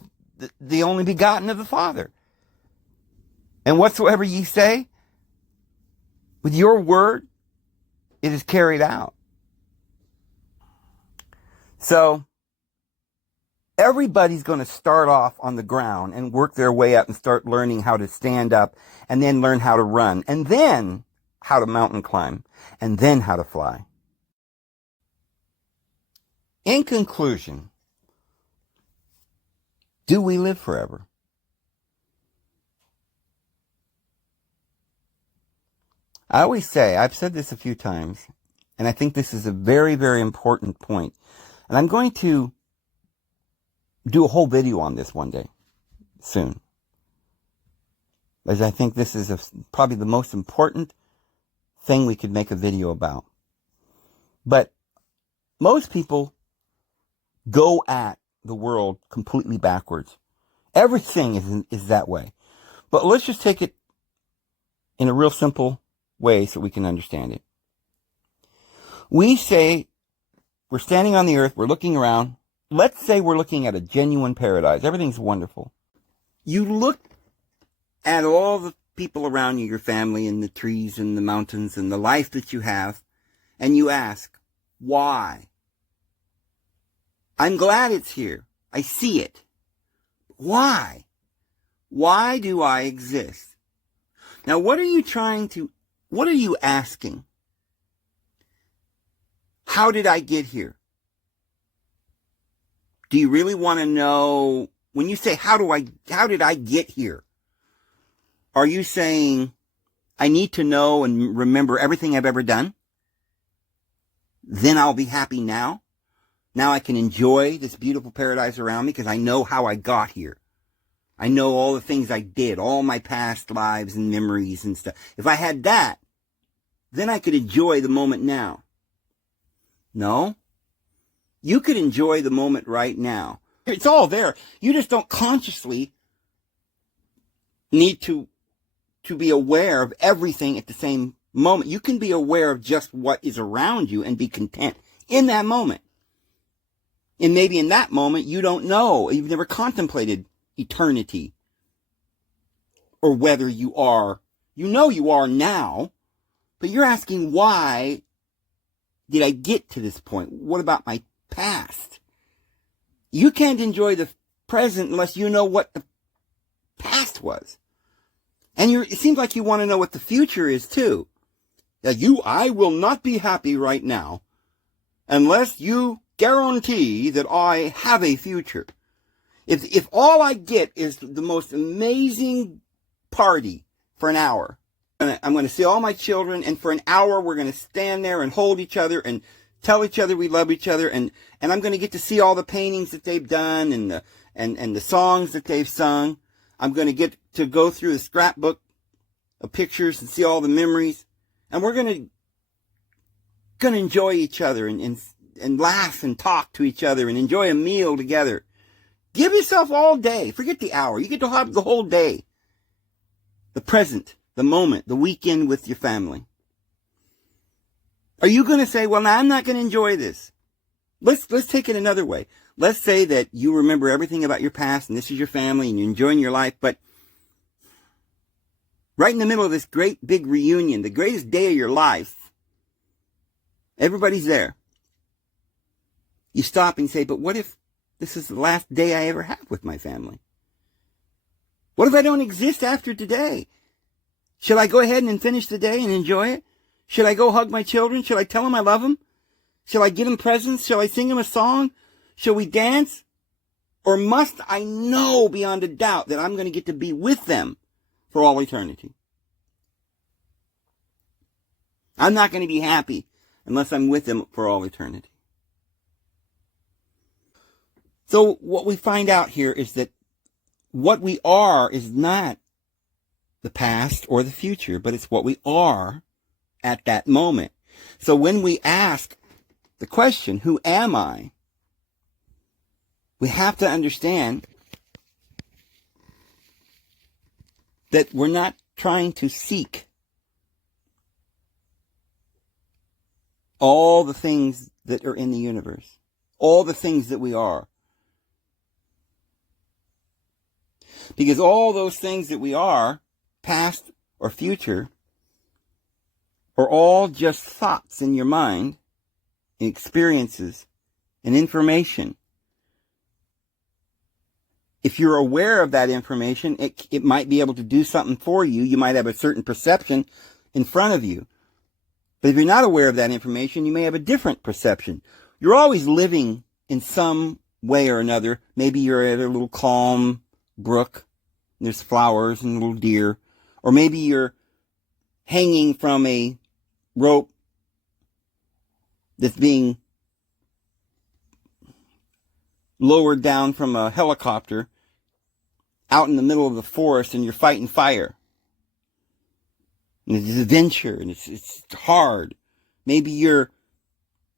the only begotten of the Father. And whatsoever ye say, with your word, it is carried out. So, Everybody's going to start off on the ground and work their way up and start learning how to stand up, and then learn how to run, and then how to mountain climb, and then how to fly. In conclusion, do we live forever? I always say, I've said this a few times, and I think this is a very, very important point. And I'm going to do a whole video on this one day, soon. As I think this is probably the most important thing we could make a video about. But most people go at the world completely backwards. Everything is that way. But let's just take it in a real simple way so we can understand it. We say we're standing on the earth, we're looking around. Let's say we're looking at a genuine paradise. Everything's wonderful. You look at all the people around you, your family, and the trees and the mountains and the life that you have, and you ask, why? I'm glad it's here. I see it. Why? Why do I exist? Now, what are you asking? How did I get here? Do you really want to know, when you say, how did I get here? Are you saying, I need to know and remember everything I've ever done? Then I'll be happy now? Now I can enjoy this beautiful paradise around me because I know how I got here. I know all the things I did, all my past lives and memories and stuff. If I had that, then I could enjoy the moment now. No? You could enjoy the moment right now. It's all there. You just don't consciously need to be aware of everything at the same moment. You can be aware of just what is around you and be content in that moment. And maybe in that moment, you don't know. You've never contemplated eternity or whether you are. You know you are now, but you're asking, why did I get to this point? What about my past? You can't enjoy the present unless you know what the past was. And it seems like you want to know what the future is too. I will not be happy right now unless you guarantee that I have a future. If all I get is the most amazing party for an hour, I'm going to see all my children, and for an hour we're going to stand there and hold each other and tell each other we love each other, and I'm going to get to see all the paintings that they've done and the songs that they've sung. I'm going to get to go through the scrapbook of pictures and see all the memories, and we're going to enjoy each other and laugh and talk to each other and enjoy a meal together. Give yourself all day. Forget the hour. You get to have the whole day. The present, the moment, the weekend with your family. Are you going to say, well, now I'm not going to enjoy this? Let's take it another way. Let's say that you remember everything about your past and this is your family and you're enjoying your life, but right in the middle of this great big reunion, the greatest day of your life, everybody's there. You stop and say, but what if this is the last day I ever have with my family? What if I don't exist after today? Should I go ahead and finish the day and enjoy it? Should I go hug my children? Should I tell them I love them? Shall I give them presents? Shall I sing them a song? Shall we dance? Or must I know beyond a doubt that I'm going to get to be with them for all eternity? I'm not going to be happy unless I'm with them for all eternity. So what we find out here is that what we are is not the past or the future, but it's what we are at that moment. So when we ask the question, who am I? We have to understand that we're not trying to seek all the things that are in the universe, all the things that we are. Because all those things that we are, past or future, are all just thoughts in your mind, and experiences, and information. if you're aware of that information, it might be able to do something for you. You might have a certain perception in front of you. But if you're not aware of that information, you may have a different perception. You're always living in some way or another. Maybe you're at a little calm brook, and there's flowers and little deer. Or maybe you're hanging from a rope that's being lowered down from a helicopter out in the middle of the forest, and you're fighting fire. And it's an adventure, and it's hard. Maybe you're a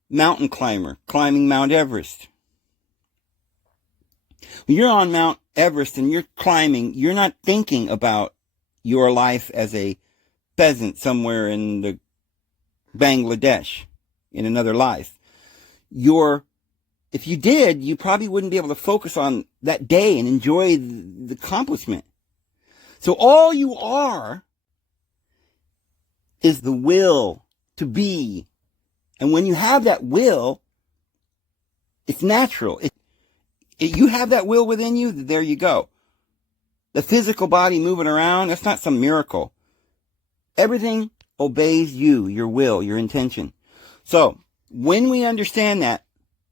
mountain climber, climbing Mount Everest. When you're on Mount Everest and you're climbing, you're not thinking about your life as a peasant somewhere in the Bangladesh in another life. If you did, you probably wouldn't be able to focus on that day and enjoy the accomplishment. So all you are is the will to be. And when you have that will, it's natural. You have that will within you, there you go. The physical body moving around, that's not some miracle. Everything obeys you, your will, your intention. So, when we understand that,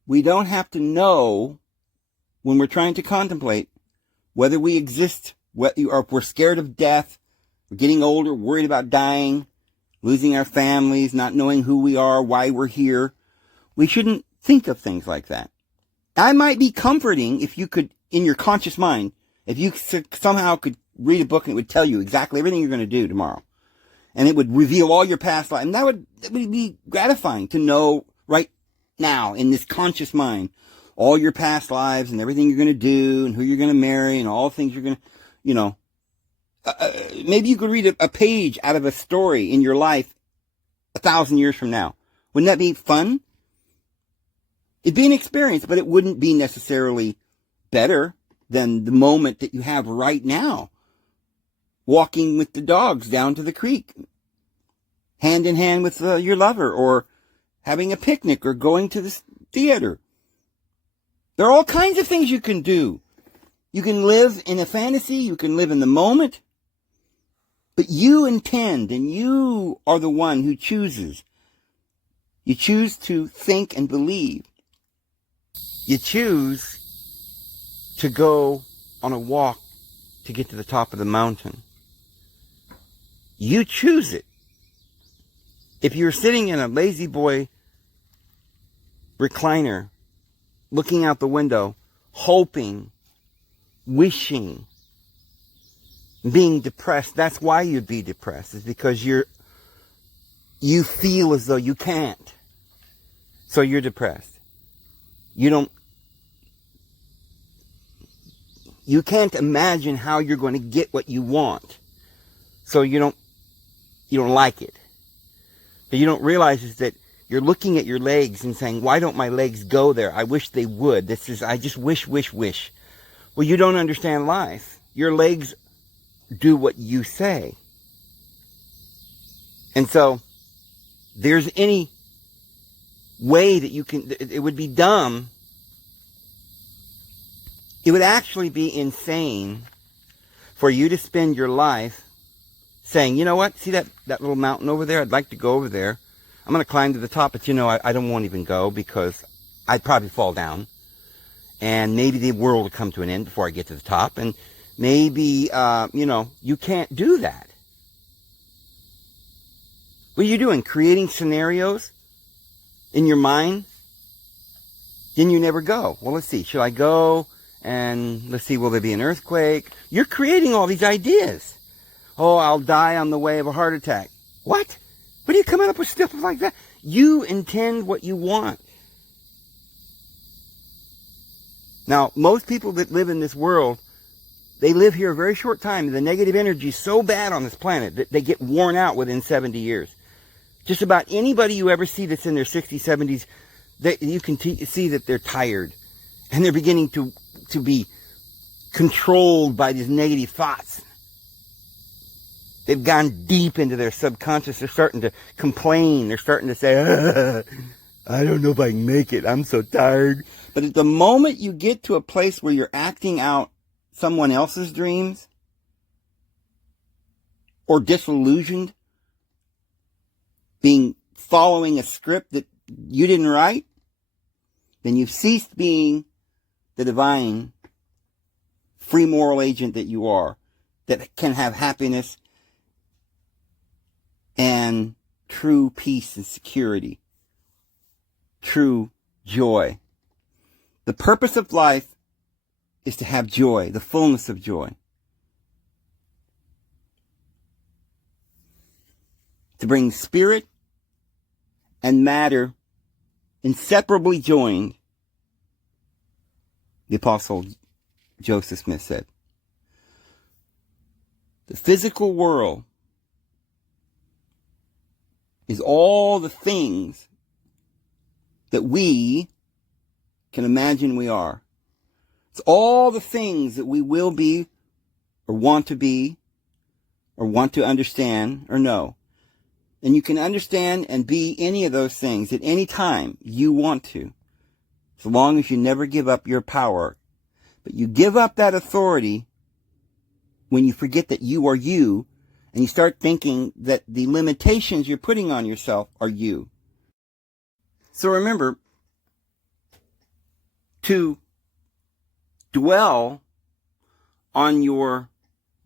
we don't have to know when we're trying to contemplate whether we exist, or if we're scared of death, we're getting older, worried about dying, losing our families, not knowing who we are, why we're here. We shouldn't think of things like that. I might be comforting if you could, in your conscious mind, if you somehow could read a book and it would tell you exactly everything you're going to do tomorrow. And it would reveal all your past life. And that would be gratifying to know right now in this conscious mind all your past lives and everything you're going to do and who you're going to marry and all the things you're going to, maybe you could read a page out of a story in your life 1,000 years from now. Wouldn't that be fun? It'd be an experience, but it wouldn't be necessarily better than the moment that you have right now. Walking with the dogs down to the creek, hand in hand with your lover, or having a picnic, or going to the theater. There are all kinds of things you can do. You can live in a fantasy, you can live in the moment, but you intend, and you are the one who chooses. You choose to think and believe. You choose to go on a walk to get to the top of the mountain. You choose it. If you're sitting in a lazy boy recliner, looking out the window, hoping, wishing, being depressed, that's why you'd be depressed, is because you feel as though you can't. So you're depressed. You can't imagine how you're going to get what you want. So you don't like it. But you don't realize is that you're looking at your legs and saying, why don't my legs go there? I wish they would. I just wish. Well, you don't understand life. Your legs do what you say. And so, there's any way that you can, it would be dumb. It would actually be insane for you to spend your life saying, you know what, see that little mountain over there? I'd like to go over there. I'm going to climb to the top, but I don't want to even go because I'd probably fall down. And maybe the world will come to an end before I get to the top. And maybe, you can't do that. What are you doing? Creating scenarios in your mind? Then you never go. Well, let's see. Should I go? And let's see, will there be an earthquake? You're creating all these ideas. Oh, I'll die on the way of a heart attack. What? What are you coming up with stuff like that? You intend what you want. Now, most people that live in this world, they live here a very short time. The negative energy is so bad on this planet that they get worn out within 70 years. Just about anybody you ever see that's in their 60s, 70s, you can see that they're tired. And they're beginning to be controlled by these negative thoughts. They've gone deep into their subconscious. They're starting to complain. They're starting to say, I don't know if I can make it. I'm so tired. But at the moment you get to a place where you're acting out someone else's dreams or disillusioned following a script that you didn't write, then you've ceased being the divine free moral agent that you are, that can have happiness and true peace and security, true joy. The purpose of life is to have joy, the fullness of joy. To bring spirit and matter inseparably joined, the Apostle Joseph Smith said. The physical world is all the things that we can imagine we are. It's all the things that we will be or want to be or want to understand or know. And you can understand and be any of those things at any time you want to, as long as you never give up your power. But you give up that authority when you forget that you are you, and you start thinking that the limitations you're putting on yourself are you. So remember, to dwell on your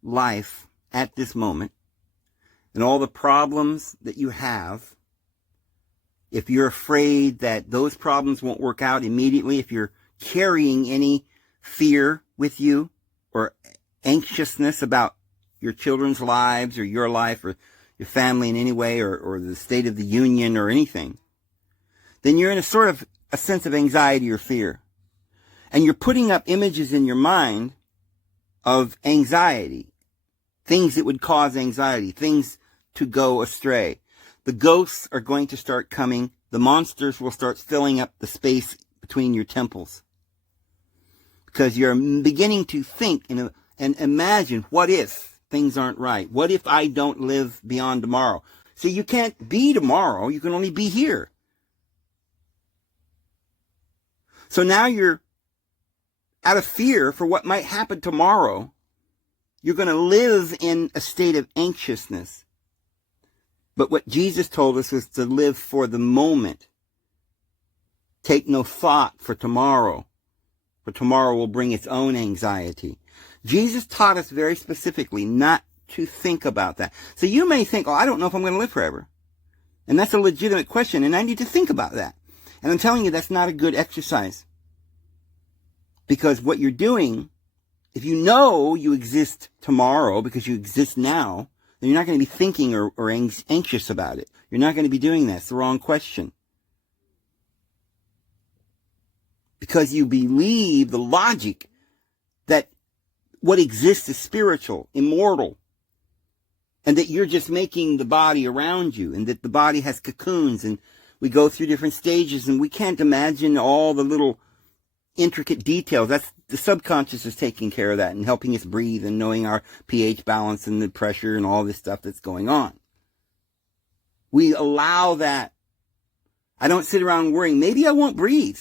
life at this moment and all the problems that you have, if you're afraid that those problems won't work out immediately, if you're carrying any fear with you or anxiousness about your children's lives or your life or your family in any way, or the state of the union or anything, then you're in a sort of a sense of anxiety or fear. And you're putting up images in your mind of anxiety, things that would cause anxiety, things to go astray. The ghosts are going to start coming. The monsters will start filling up the space between your temples. Because you're beginning to think and imagine, what if things aren't right? What if I don't live beyond tomorrow? So you can't be tomorrow. You can only be here. So now you're out of fear for what might happen tomorrow. You're going to live in a state of anxiousness. But what Jesus told us was to live for the moment. Take no thought for tomorrow will bring its own anxiety. Jesus taught us very specifically not to think about that. So you may think, I don't know if I'm going to live forever. And that's a legitimate question, and I need to think about that. And I'm telling you, that's not a good exercise. Because what you're doing, if you know you exist tomorrow because you exist now, then you're not going to be thinking or anxious about it. You're not going to be doing that. It's the wrong question. Because you believe the logic that what exists is spiritual, immortal, and that you're just making the body around you, and that the body has cocoons, and we go through different stages, and we can't imagine all the little intricate details. That's the subconscious is taking care of that and helping us breathe and knowing our pH balance and the pressure and all this stuff that's going on. We allow that. I don't sit around worrying, maybe I won't breathe.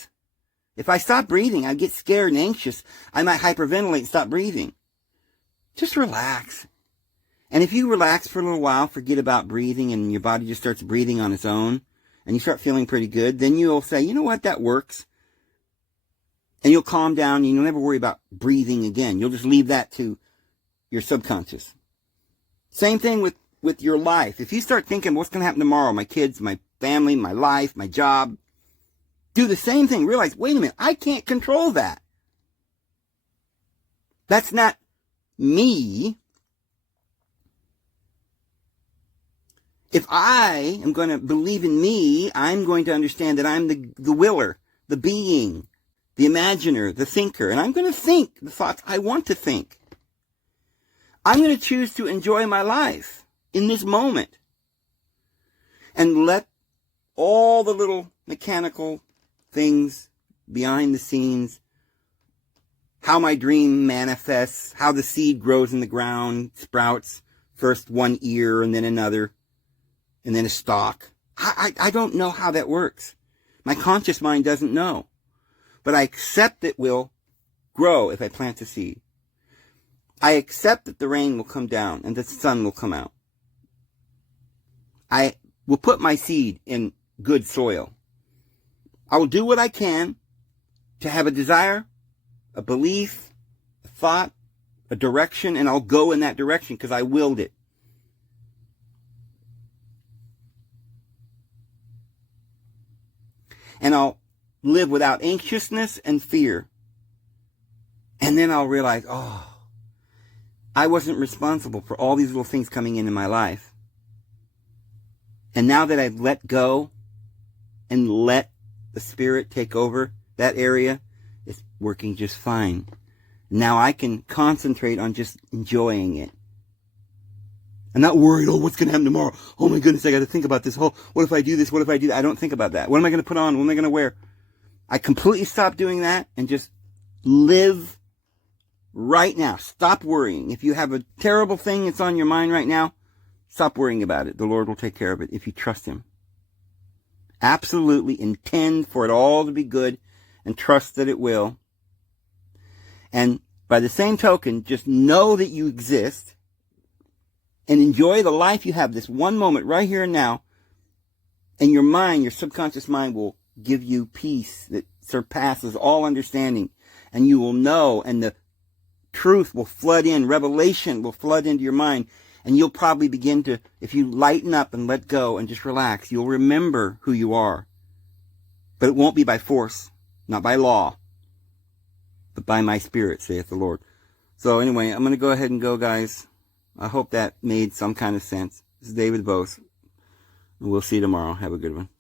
If I stop breathing, I get scared and anxious. I might hyperventilate and stop breathing. Just relax. And if you relax for a little while, forget about breathing, and your body just starts breathing on its own, and you start feeling pretty good, then you'll say, you know what, that works. And you'll calm down, and you'll never worry about breathing again. You'll just leave that to your subconscious. Same thing with your life. If you start thinking, what's going to happen tomorrow? My kids, my family, my life, my job. Do the same thing. Realize, wait a minute, I can't control that. That's not me. If I am going to believe in me, I'm going to understand that I'm the willer, the being, the imaginer, the thinker, and I'm going to think the thoughts I want to think. I'm going to choose to enjoy my life in this moment and let all the little mechanical things behind the scenes, how my dream manifests, how the seed grows in the ground, sprouts, first one ear and then another, and then a stalk. I don't know how that works. My conscious mind doesn't know. But I accept it will grow if I plant the seed. I accept that the rain will come down and the sun will come out. I will put my seed in good soil. I will do what I can to have a desire, a belief, a thought, a direction, and I'll go in that direction because I willed it. And I'll live without anxiousness and fear. And then I'll realize, oh, I wasn't responsible for all these little things coming in my life. And now that I've let go and let the Spirit take over that area, it's working just fine. Now I can concentrate on just enjoying it. I'm not worried, oh, what's going to happen tomorrow? Oh my goodness, I got to think about this. Oh, what if I do this? What if I do that? I don't think about that. What am I going to put on? What am I going to wear? I completely stop doing that and just live right now. Stop worrying. If you have a terrible thing that's on your mind right now, stop worrying about it. The Lord will take care of it if you trust Him. Absolutely intend for it all to be good and trust that it will. And by the same token, just know that you exist and enjoy the life you have, this one moment right here and now. And your mind, your subconscious mind, will give you peace that surpasses all understanding. And you will know, and the truth will flood in, revelation will flood into your mind. And you'll probably begin to, if you lighten up and let go and just relax, you'll remember who you are. But it won't be by force, not by law, but by my Spirit, saith the Lord. So anyway, I'm going to go ahead and go, guys. I hope that made some kind of sense. This is David Bose. We'll see you tomorrow. Have a good one.